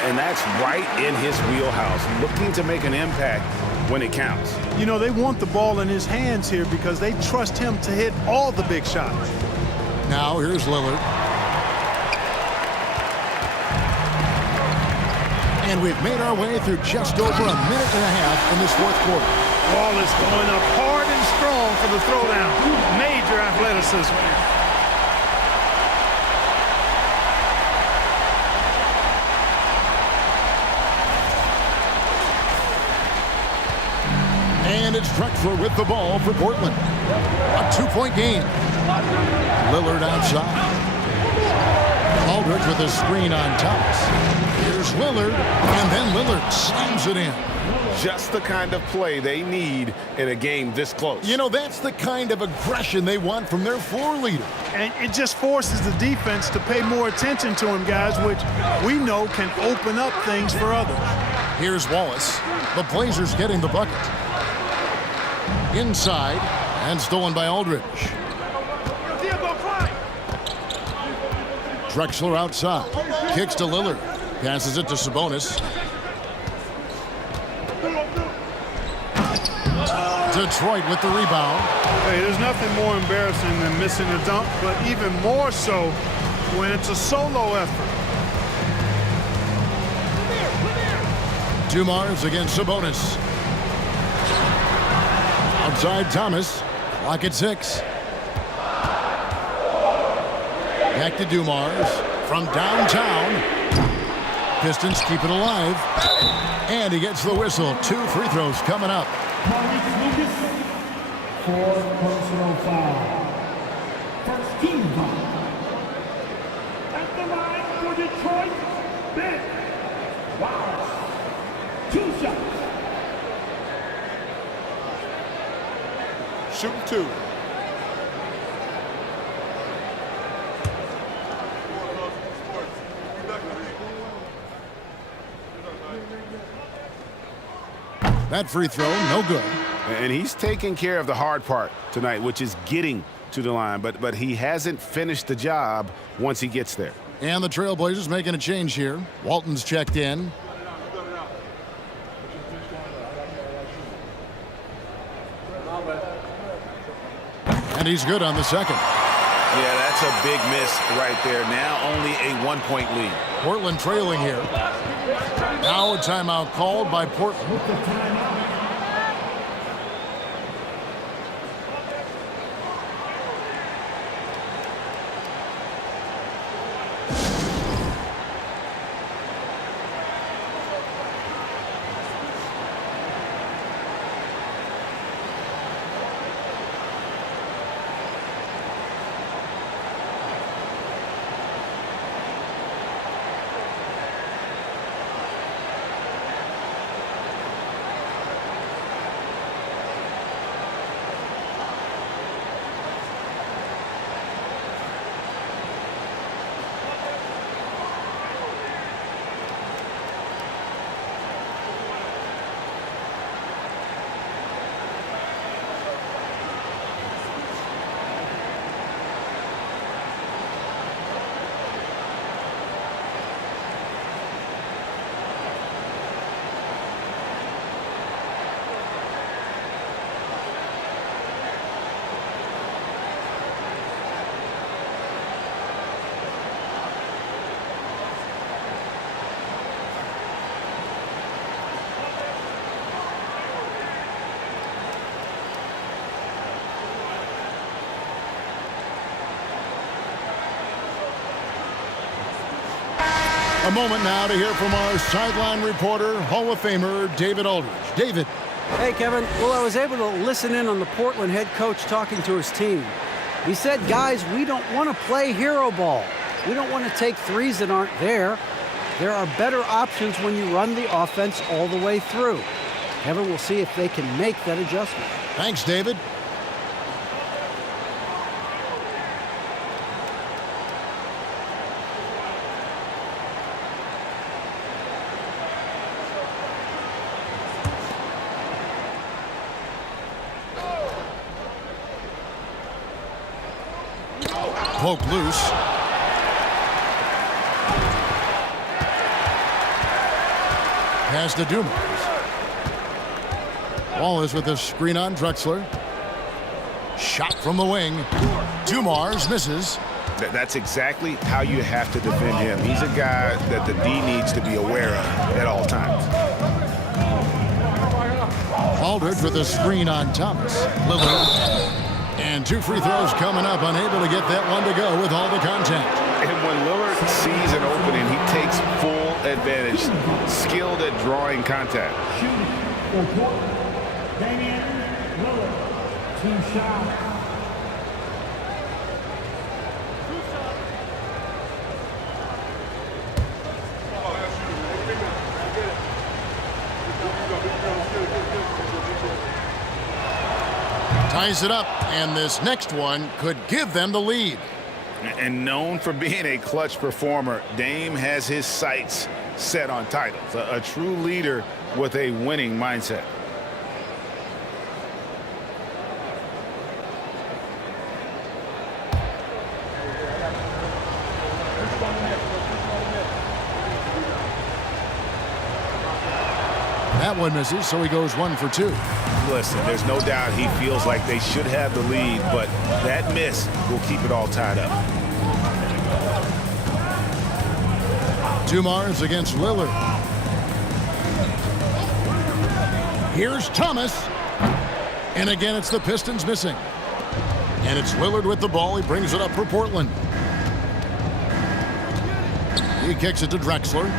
And that's right in his wheelhouse, looking to make an impact when it counts. You know, they want the ball in his hands here because they trust him to hit all the big shots. Now here's Lillard. And we've made our way through just over a minute and a half in this fourth quarter. Ball is going up hard and strong for the throwdown. Major athleticism. And it's Drexler with the ball for Portland. A 2-point game. Lillard outside. Aldridge with a screen on Thomas. Here's Lillard, and then Lillard slams it in. Just the kind of play they need in a game this close. You know, that's the kind of aggression they want from their floor leader. And it just forces the defense to pay more attention to him, guys, which we know can open up things for others. Here's Wallace. The Blazers getting the bucket. Inside, and stolen by Aldridge. Drexler outside. Kicks to Lillard. Passes it to Sabonis. Detroit with the rebound. Hey, there's nothing more embarrassing than missing a dunk, but even more so when it's a solo effort. Dumars against Sabonis. Outside Thomas. Clock at 6. Back to Dumars from downtown. Pistons keep it alive. And he gets the whistle. 2 free throws coming up. For personal foul. First team foul. At the line for Detroit, Ben Wallace. 2 shots. Shoot 2. That free throw, no good. And he's taking care of the hard part tonight, which is getting to the line. But he hasn't finished the job once he gets there. And the Trailblazers making a change here. Walton's checked in. And he's good on the second. Yeah, that's a big miss right there. Now only a 1-point lead. Portland trailing here. Now a timeout called by Portland. A moment now to hear from our sideline reporter, Hall of Famer David Aldridge. David. Hey, Kevin. Well, I was able to listen in on the Portland head coach talking to his team. He said, guys, we don't want to play hero ball. We don't want to take threes that aren't there. There are better options when you run the offense all the way through. Kevin, we'll see if they can make that adjustment. Thanks, David. Poke loose. Pass to Dumars. Wallace with a screen on Drexler. Shot from the wing. Dumars misses. That's exactly how you have to defend him. He's a guy that the D needs to be aware of at all times. Aldridge with a screen on Thomas. Lillard. And 2 free throws coming up, unable to get that one to go with all the contact. And when Lillard sees an opening, he takes full advantage, skilled at drawing contact. Shooting for Portland, Damian Lillard. 2 shots. Ties it up, and this next one could give them the lead. And known for being a clutch performer, Dame has his sights set on titles. A true leader with a winning mindset. That one misses, so he goes 1 for 2. Listen, there's no doubt he feels like they should have the lead, but that miss will keep it all tied up. Dumars against Lillard. Here's Thomas. And again, it's the Pistons missing. And it's Lillard with the ball. He brings it up for Portland. He kicks it to Drexler.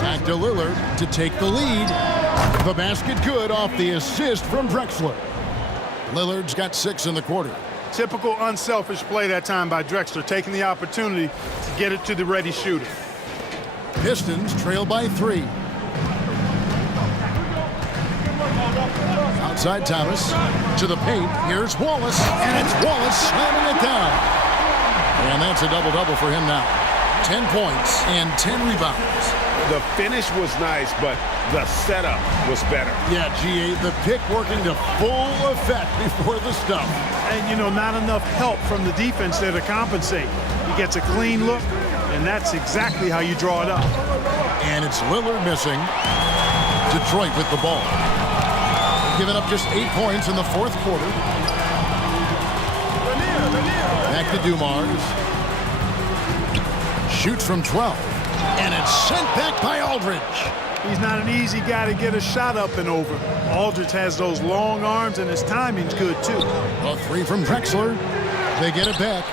Back to Lillard to take the lead. The basket good off the assist from Drexler. Lillard's got 6 in the quarter. Typical unselfish play that time by Drexler, taking the opportunity to get it to the ready shooter. Pistons trail by 3. Outside Thomas to the paint. Here's Wallace, and it's Wallace slamming it down. And that's a double-double for him now. 10 points and 10 rebounds. The finish was nice, but the setup was better. Yeah, GA, the pick working to full effect before the stuff. And, you know, not enough help from the defense there to compensate. He gets a clean look, and that's exactly how you draw it up. And it's Lillard missing. Detroit with the ball. Giving up just 8 points in the fourth quarter. Back to Dumars. Shoots from 12. And it's sent back by Aldridge. He's not an easy guy to get a shot up and over. Aldridge has those long arms, and his timing's good, too. A 3 from Drexler. They get it back.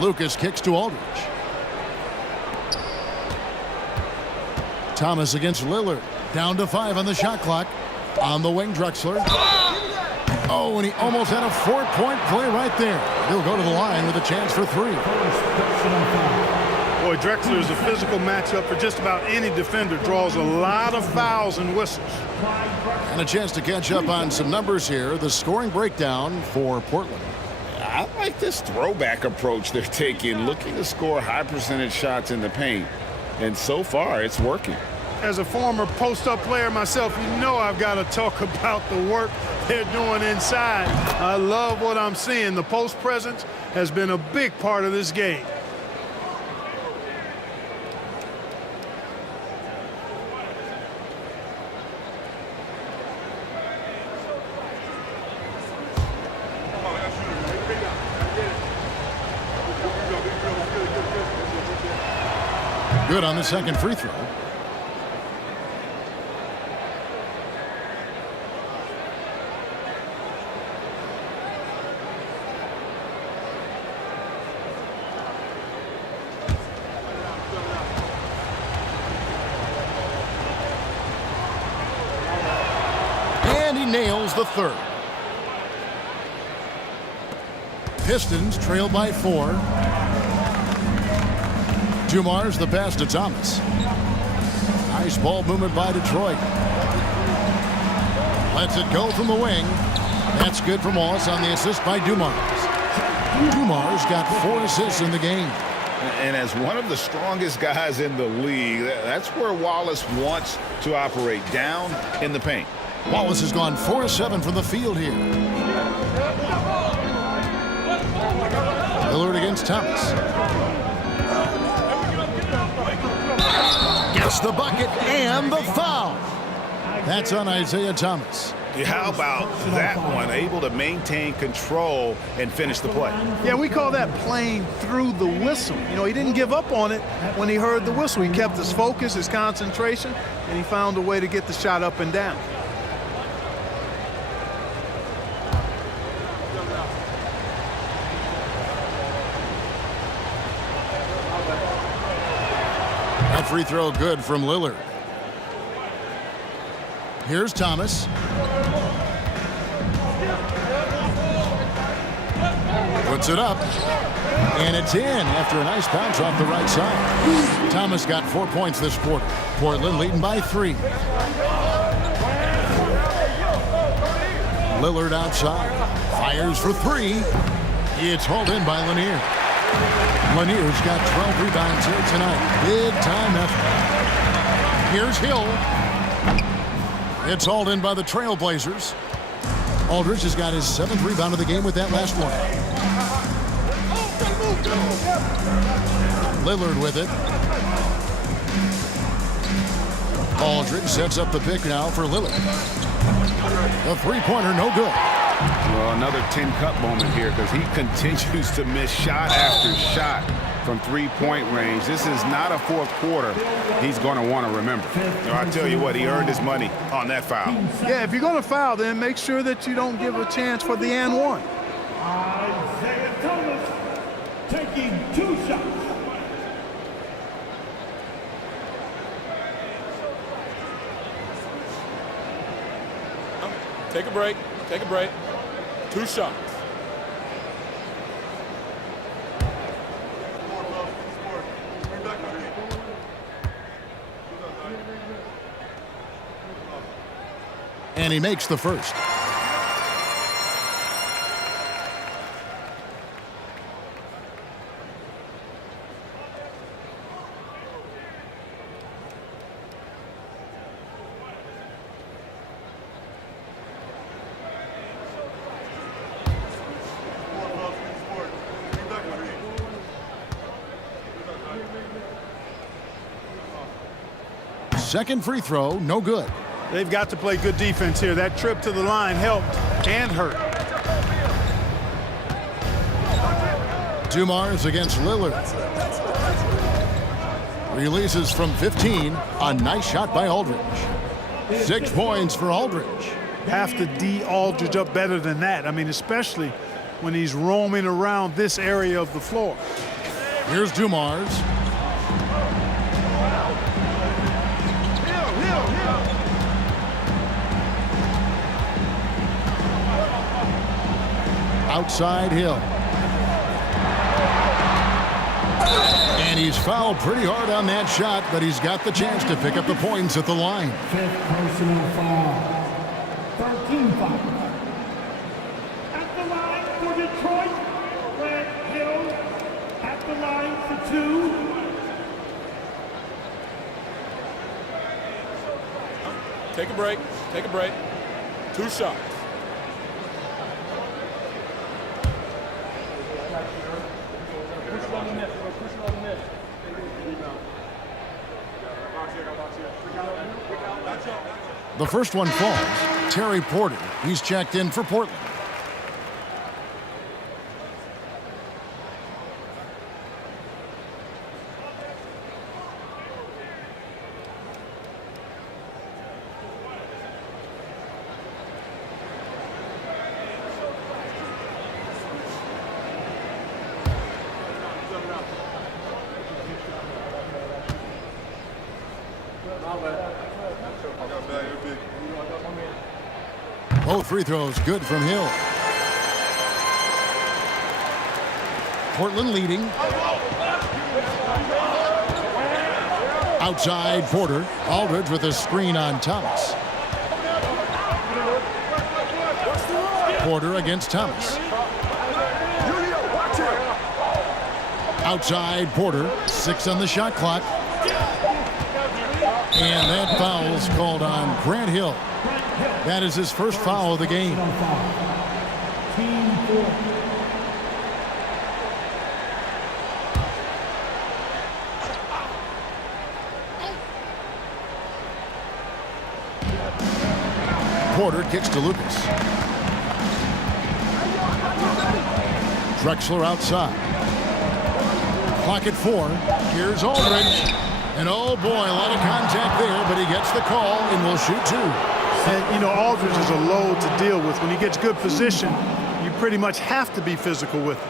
Lucas kicks to Aldridge. Thomas against Lillard. Down to 5 on the shot clock. On the wing, Drexler. Oh, and he almost had a 4-point play right there. He'll go to the line with a chance for 3. Boy, Drexler is a physical matchup for just about any defender. Draws a lot of fouls and whistles. And a chance to catch up on some numbers here. The scoring breakdown for Portland. I like this throwback approach they're taking, looking to score high percentage shots in the paint. And so far, it's working. As a former post-up player myself, you know I've got to talk about the work they're doing inside. I love what I'm seeing. The post presence has been a big part of this game. Good on the second free throw. And he nails the third. Pistons trail by 4. Dumars the pass to Thomas. Nice ball movement by Detroit. Lets it go from the wing. That's good from Wallace on the assist by Dumars. Dumars got 4 assists in the game. And as one of the strongest guys in the league, that's where Wallace wants to operate, down in the paint. Wallace has gone 4 of 7 from the field here. Lillard against Thomas. Gets the bucket and the foul. That's on Isaiah Thomas. How about that one? Able to maintain control and finish the play. Yeah, we call that playing through the whistle. You know, he didn't give up on it when he heard the whistle. He kept his focus, his concentration, and he found a way to get the shot up and down. That free throw good from Lillard. Here's Thomas. Puts it up. And it's in after a nice bounce off the right side. Thomas got 4 points this quarter. Portland leading by 3. Lillard outside. Fires for 3. It's hauled in by Lanier. Lanier's got 12 rebounds here tonight. Big time effort. Here's Hill. It's hauled in by the Trailblazers. Aldridge has got his 7th rebound of the game with that last one. Lillard with it. Aldridge sets up the pick now for Lillard. The three-pointer no good. Well, another tin cup moment here because he continues to miss shot after shot from three-point range. This is not a fourth quarter he's going to want to remember. I tell you what, he earned his money on that foul. Yeah, if you're going to foul, then make sure that you don't give a chance for the and one. Isaiah Thomas taking 2 shots. Take a break. Take a break. 2 shots. And he makes the first. Second free throw, no good. They've got to play good defense here. That trip to the line helped and hurt. Dumars against Lillard. Releases from 15. A nice shot by Aldridge. 6 points for Aldridge. Have to D Aldridge up better than that. I mean, especially when he's roaming around this area of the floor. Here's Dumars. Outside Hill. And he's fouled pretty hard on that shot, but he's got the chance to pick up the points at the line. 5th personal foul. 13 foul. At the line for Detroit, Grant Hill. At the line for 2. Take a break. Take a break. 2 shots. The first one falls. Terry Porter. He's checked in for Portland. Both free throws good from Hill. Portland leading. Outside Porter. Aldridge with a screen on Thomas. Porter against Thomas. Outside Porter. 6 on the shot clock. And that foul's called on Grant Hill. That is his first foul of the game. Team 4. Porter kicks to Lucas. Drexler outside. Clock at 4. Here's Aldridge. And oh boy, a lot of contact there, but he gets the call and will shoot 2. And, you know, Aldridge is a load to deal with. When he gets good position, you pretty much have to be physical with him.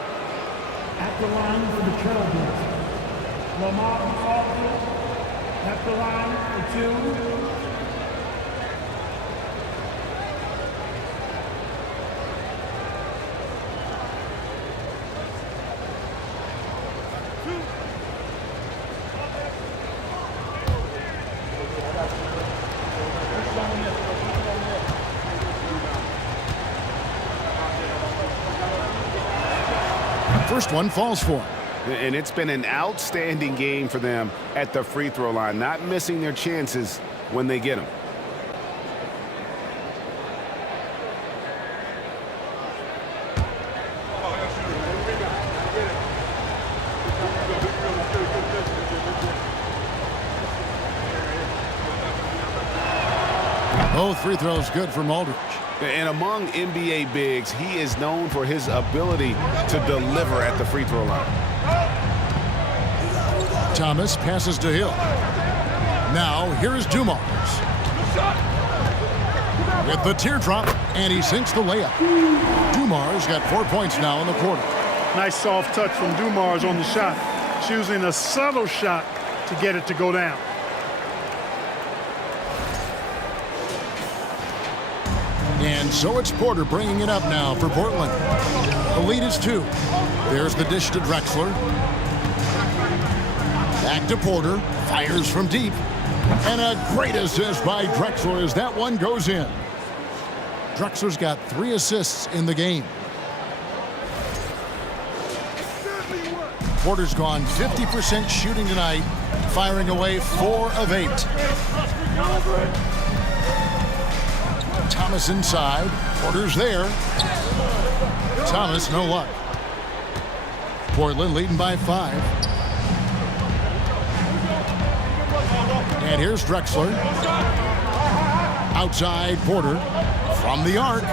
At the line for the Trailblazers, Lamar Aldridge. At the line for 2. First one falls for him. And it's been an outstanding game for them at the free throw line, not missing their chances when they get them. Both free throws good from Aldridge. And among NBA bigs, he is known for his ability to deliver at the free throw line. Thomas passes to Hill. Now, here is Dumars. With the teardrop, and he sinks the layup. Dumars got 4 points now in the quarter. Nice soft touch from Dumars on the shot. Choosing a subtle shot to get it to go down. And And so it's Porter bringing it up now for Portland. The lead is 2. There's the dish to Drexler. Back to Porter. Fires from deep. And a great assist by Drexler as that one goes in. Drexler's got 3 assists in the game. Porter's gone 50% shooting tonight, firing away 4 of 8. Thomas inside. Porter's there. Thomas, no luck. Portland leading by 5. And here's Drexler. Outside Porter. From the arc.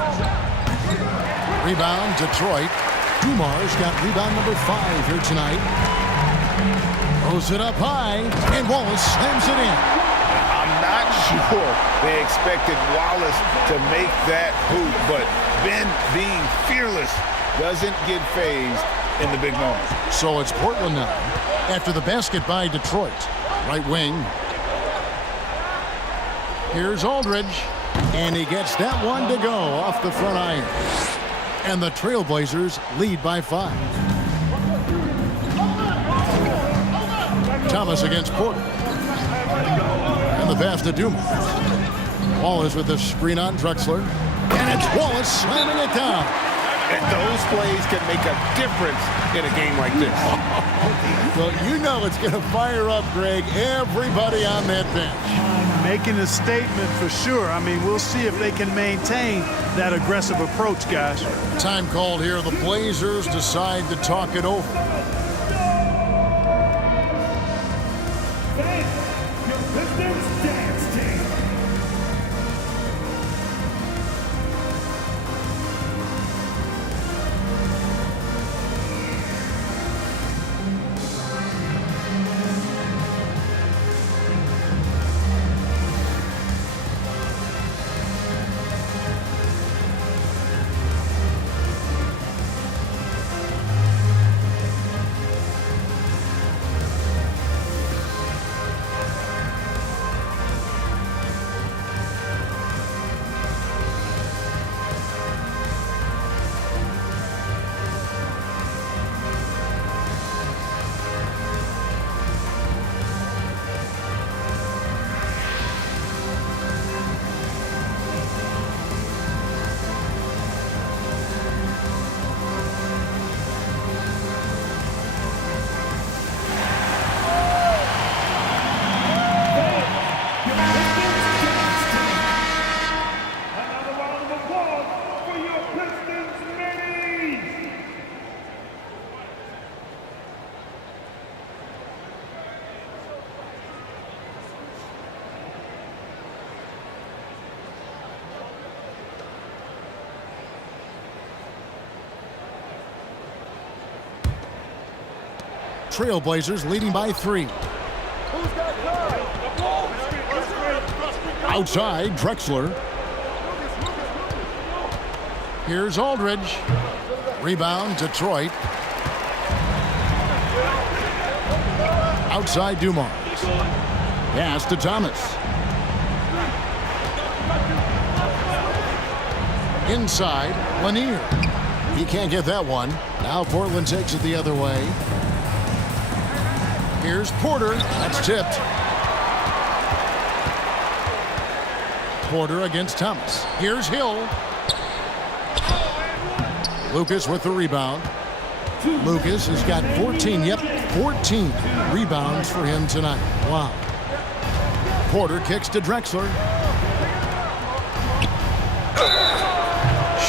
Rebound, Detroit. Dumar's got rebound number 5 here tonight. Throws it up high, and Wallace slams it in. I'm not sure they expected Wallace to make that hoop, but Ben, being fearless, doesn't get phased in the big moment. So it's Portland now. After the basket by Detroit. Right wing. Here's Aldridge. And he gets that one to go off the front iron. And the Trailblazers lead by 5. Thomas against Porter. And the pass to Dumas. Wallace with the screen on Drexler. And it's Wallace slamming it down. And those plays can make a difference in a game like this. Well, you know it's going to fire up, Greg, everybody on that bench. Making a statement for sure. I mean, we'll see if they can maintain that aggressive approach, guys. Time called here. The Blazers decide to talk it over. Fans, your Pistons dance team. Another round of applause for your Pistons minis. Trailblazers leading by 3. Outside, Drexler. Here's Aldridge. Rebound, Detroit. Outside, Dumars. Pass to Thomas. Inside, Lanier. He can't get that one. Now Portland takes it the other way. Here's Porter. That's tipped. Porter against Thomas. Here's Hill. Lucas with the rebound. Lucas has got 14 rebounds for him tonight. Wow. Porter kicks to Drexler.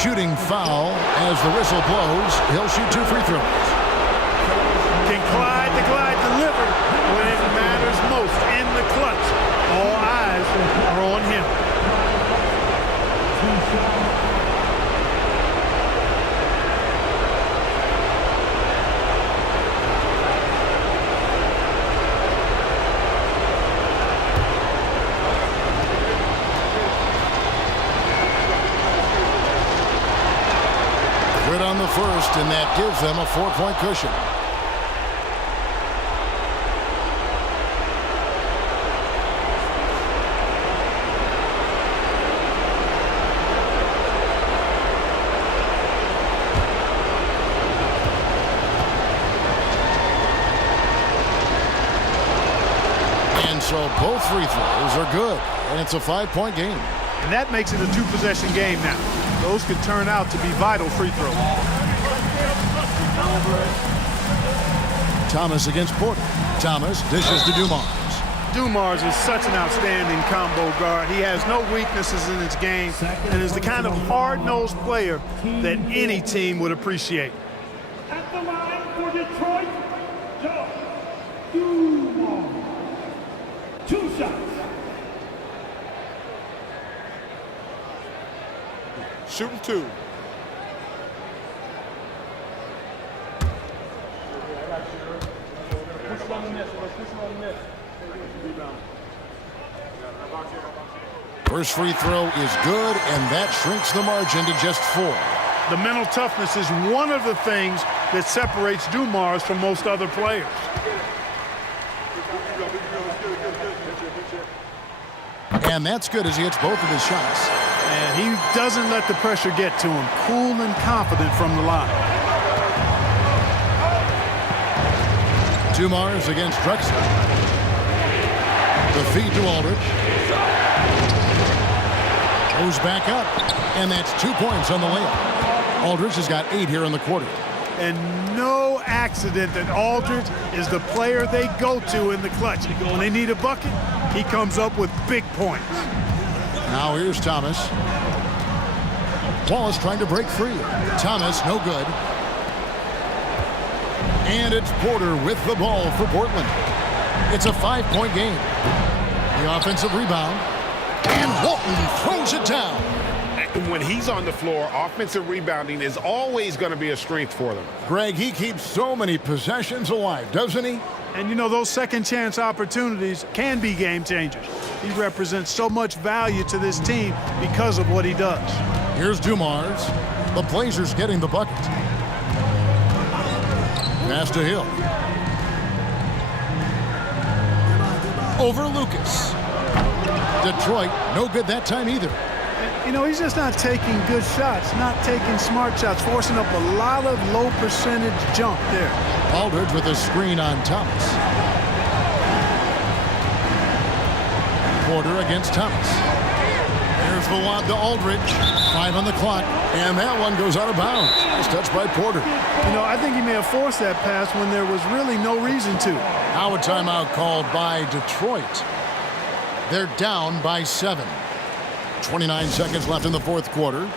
Shooting foul as the whistle blows. He'll shoot 2 free throws. Can Clyde the Glide deliver when it matters most in the clutch? All eyes are on him. Good on the first, and that gives them a 4-point cushion. So both free throws are good, and it's a 5-point game. And that makes it a 2-possession game now. Those could turn out to be vital free throws. Thomas against Porter. Thomas dishes to Dumars. Dumars is such an outstanding combo guard. He has no weaknesses in his game and is the kind of hard-nosed player that any team would appreciate. At the line for Detroit, Joe Dumars. 2 shots. Shooting 2. First free throw is good, and that shrinks the margin to just 4. The mental toughness is one of the things that separates Dumars from most other players. And that's good as he hits both of his shots. And he doesn't let the pressure get to him. Cool and confident from the line. Dumars against Drexler. The feed to Aldridge. Goes back up, and that's 2 points on the layup. Aldridge has got 8 here in the quarter. And no accident that Aldridge is the player they go to in the clutch. When they need a bucket, he comes up with big points. Now here's Thomas. Wallace trying to break free. Thomas, no good. And it's Porter with the ball for Portland. It's a 5-point game. The offensive rebound. And Walton throws it down. When he's on the floor, offensive rebounding is always going to be a strength for them. Greg, he keeps so many possessions alive, doesn't he? And you know, those second chance opportunities can be game changers. He represents so much value to this team because of what he does. Here's Dumars. The Blazers getting the bucket. Pass to Hill. Over Lucas. Detroit, no good that time either. You know, he's just not taking good shots, not taking smart shots, forcing up a lot of low percentage jump there. Aldridge with a screen on Thomas. Porter against Thomas. There's the lob to Aldridge. 5 on the clock, and that one goes out of bounds. It's touched by Porter. You know, I think he may have forced that pass when there was really no reason to. Now a timeout called by Detroit. They're down by 7. 29 seconds left in the fourth quarter.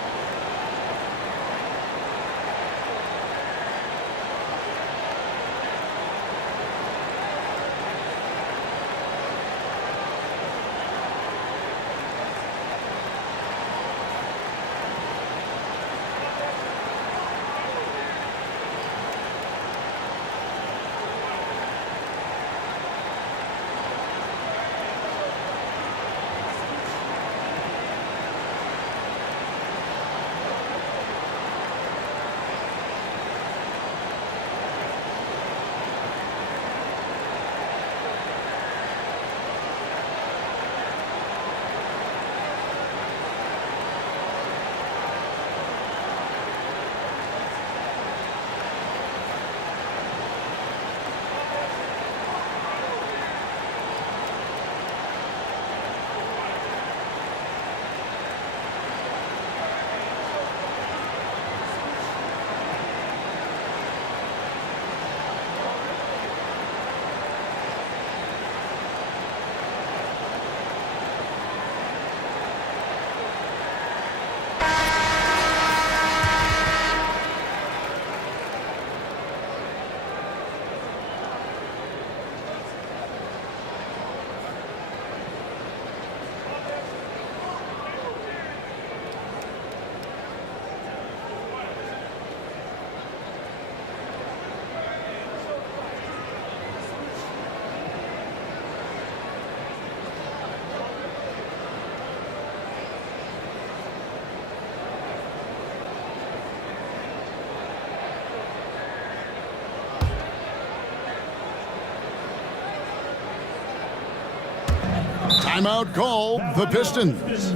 Timeout call, the Pistons.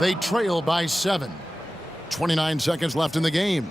They trail by 7. 29 seconds left in the game.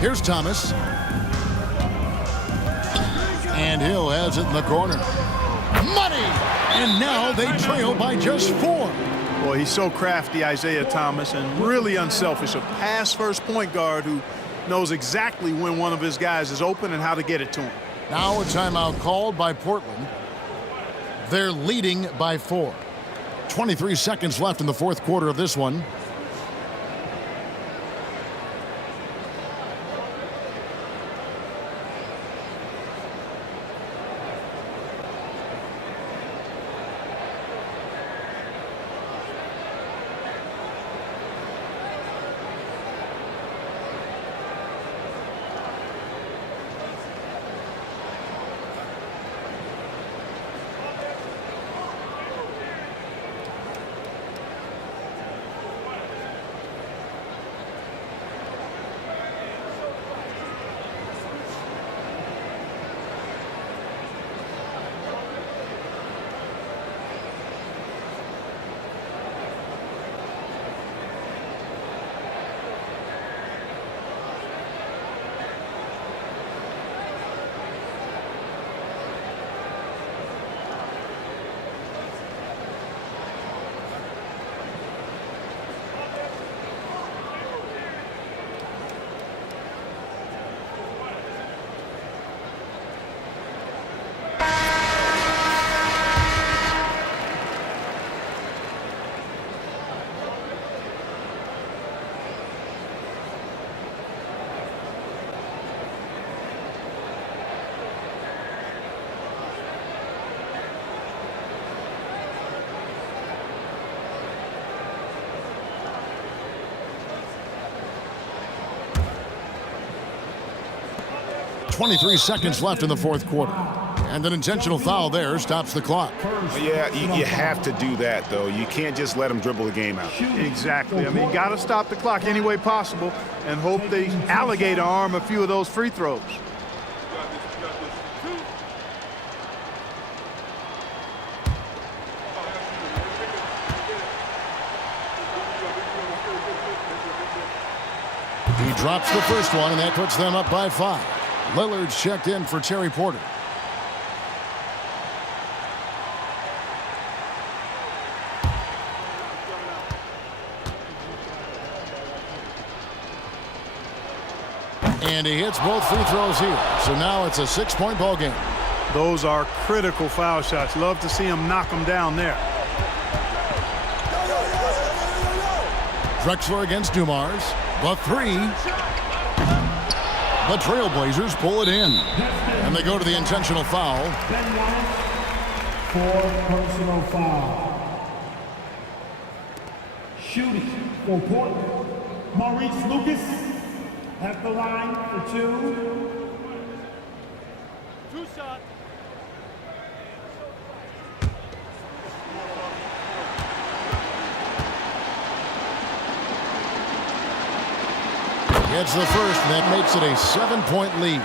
Here's Thomas. And Hill has it in the corner. Money! And now they trail by just 4. Boy, he's so crafty, Isaiah Thomas, and really unselfish. A pass-first point guard who knows exactly when one of his guys is open and how to get it to him. Now a timeout called by Portland. They're leading by 4. 23 seconds left in the fourth quarter of this one. .23 seconds left in the fourth quarter. And an intentional foul there stops the clock. Yeah, you have to do that, though. You can't just let them dribble the game out. Exactly. I mean, you got to stop the clock any way possible and hope they alligator arm a few of those free throws. He drops the first one, and that puts them up by 5. Lillard's checked in for Terry Porter. And he hits both free throws here. So now it's a 6-point ball game. Those are critical foul shots. Love to see him knock them down there. Drexler against Dumars. The 3. The Trailblazers pull it in. And they go to the intentional foul. For personal foul. Shooting for Portland, Maurice Lucas at the line for 2. 2 shots. Gets the first, and that makes it a 7-point lead.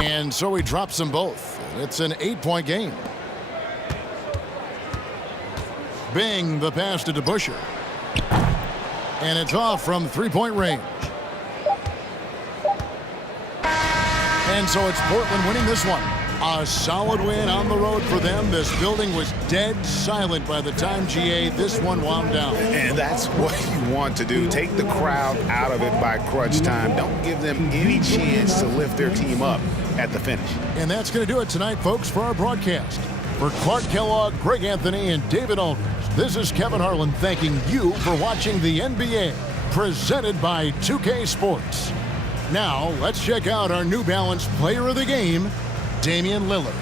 And so he drops them both. It's an 8-point game. Bing, the pass to DeBusschere. And it's off from 3-point range. And so it's Portland winning this one. A solid win on the road for them. This building was dead silent by the time, GA, this one wound down. And that's what you want to do. Take the crowd out of it by crunch time. Don't give them any chance to lift their team up at the finish. And that's going to do it tonight, folks, for our broadcast. For Clark Kellogg, Greg Anthony, and David Aldridge, this is Kevin Harlan thanking you for watching the NBA, presented by 2K Sports. Now, let's check out our New Balance Player of the Game, Damian Lillard.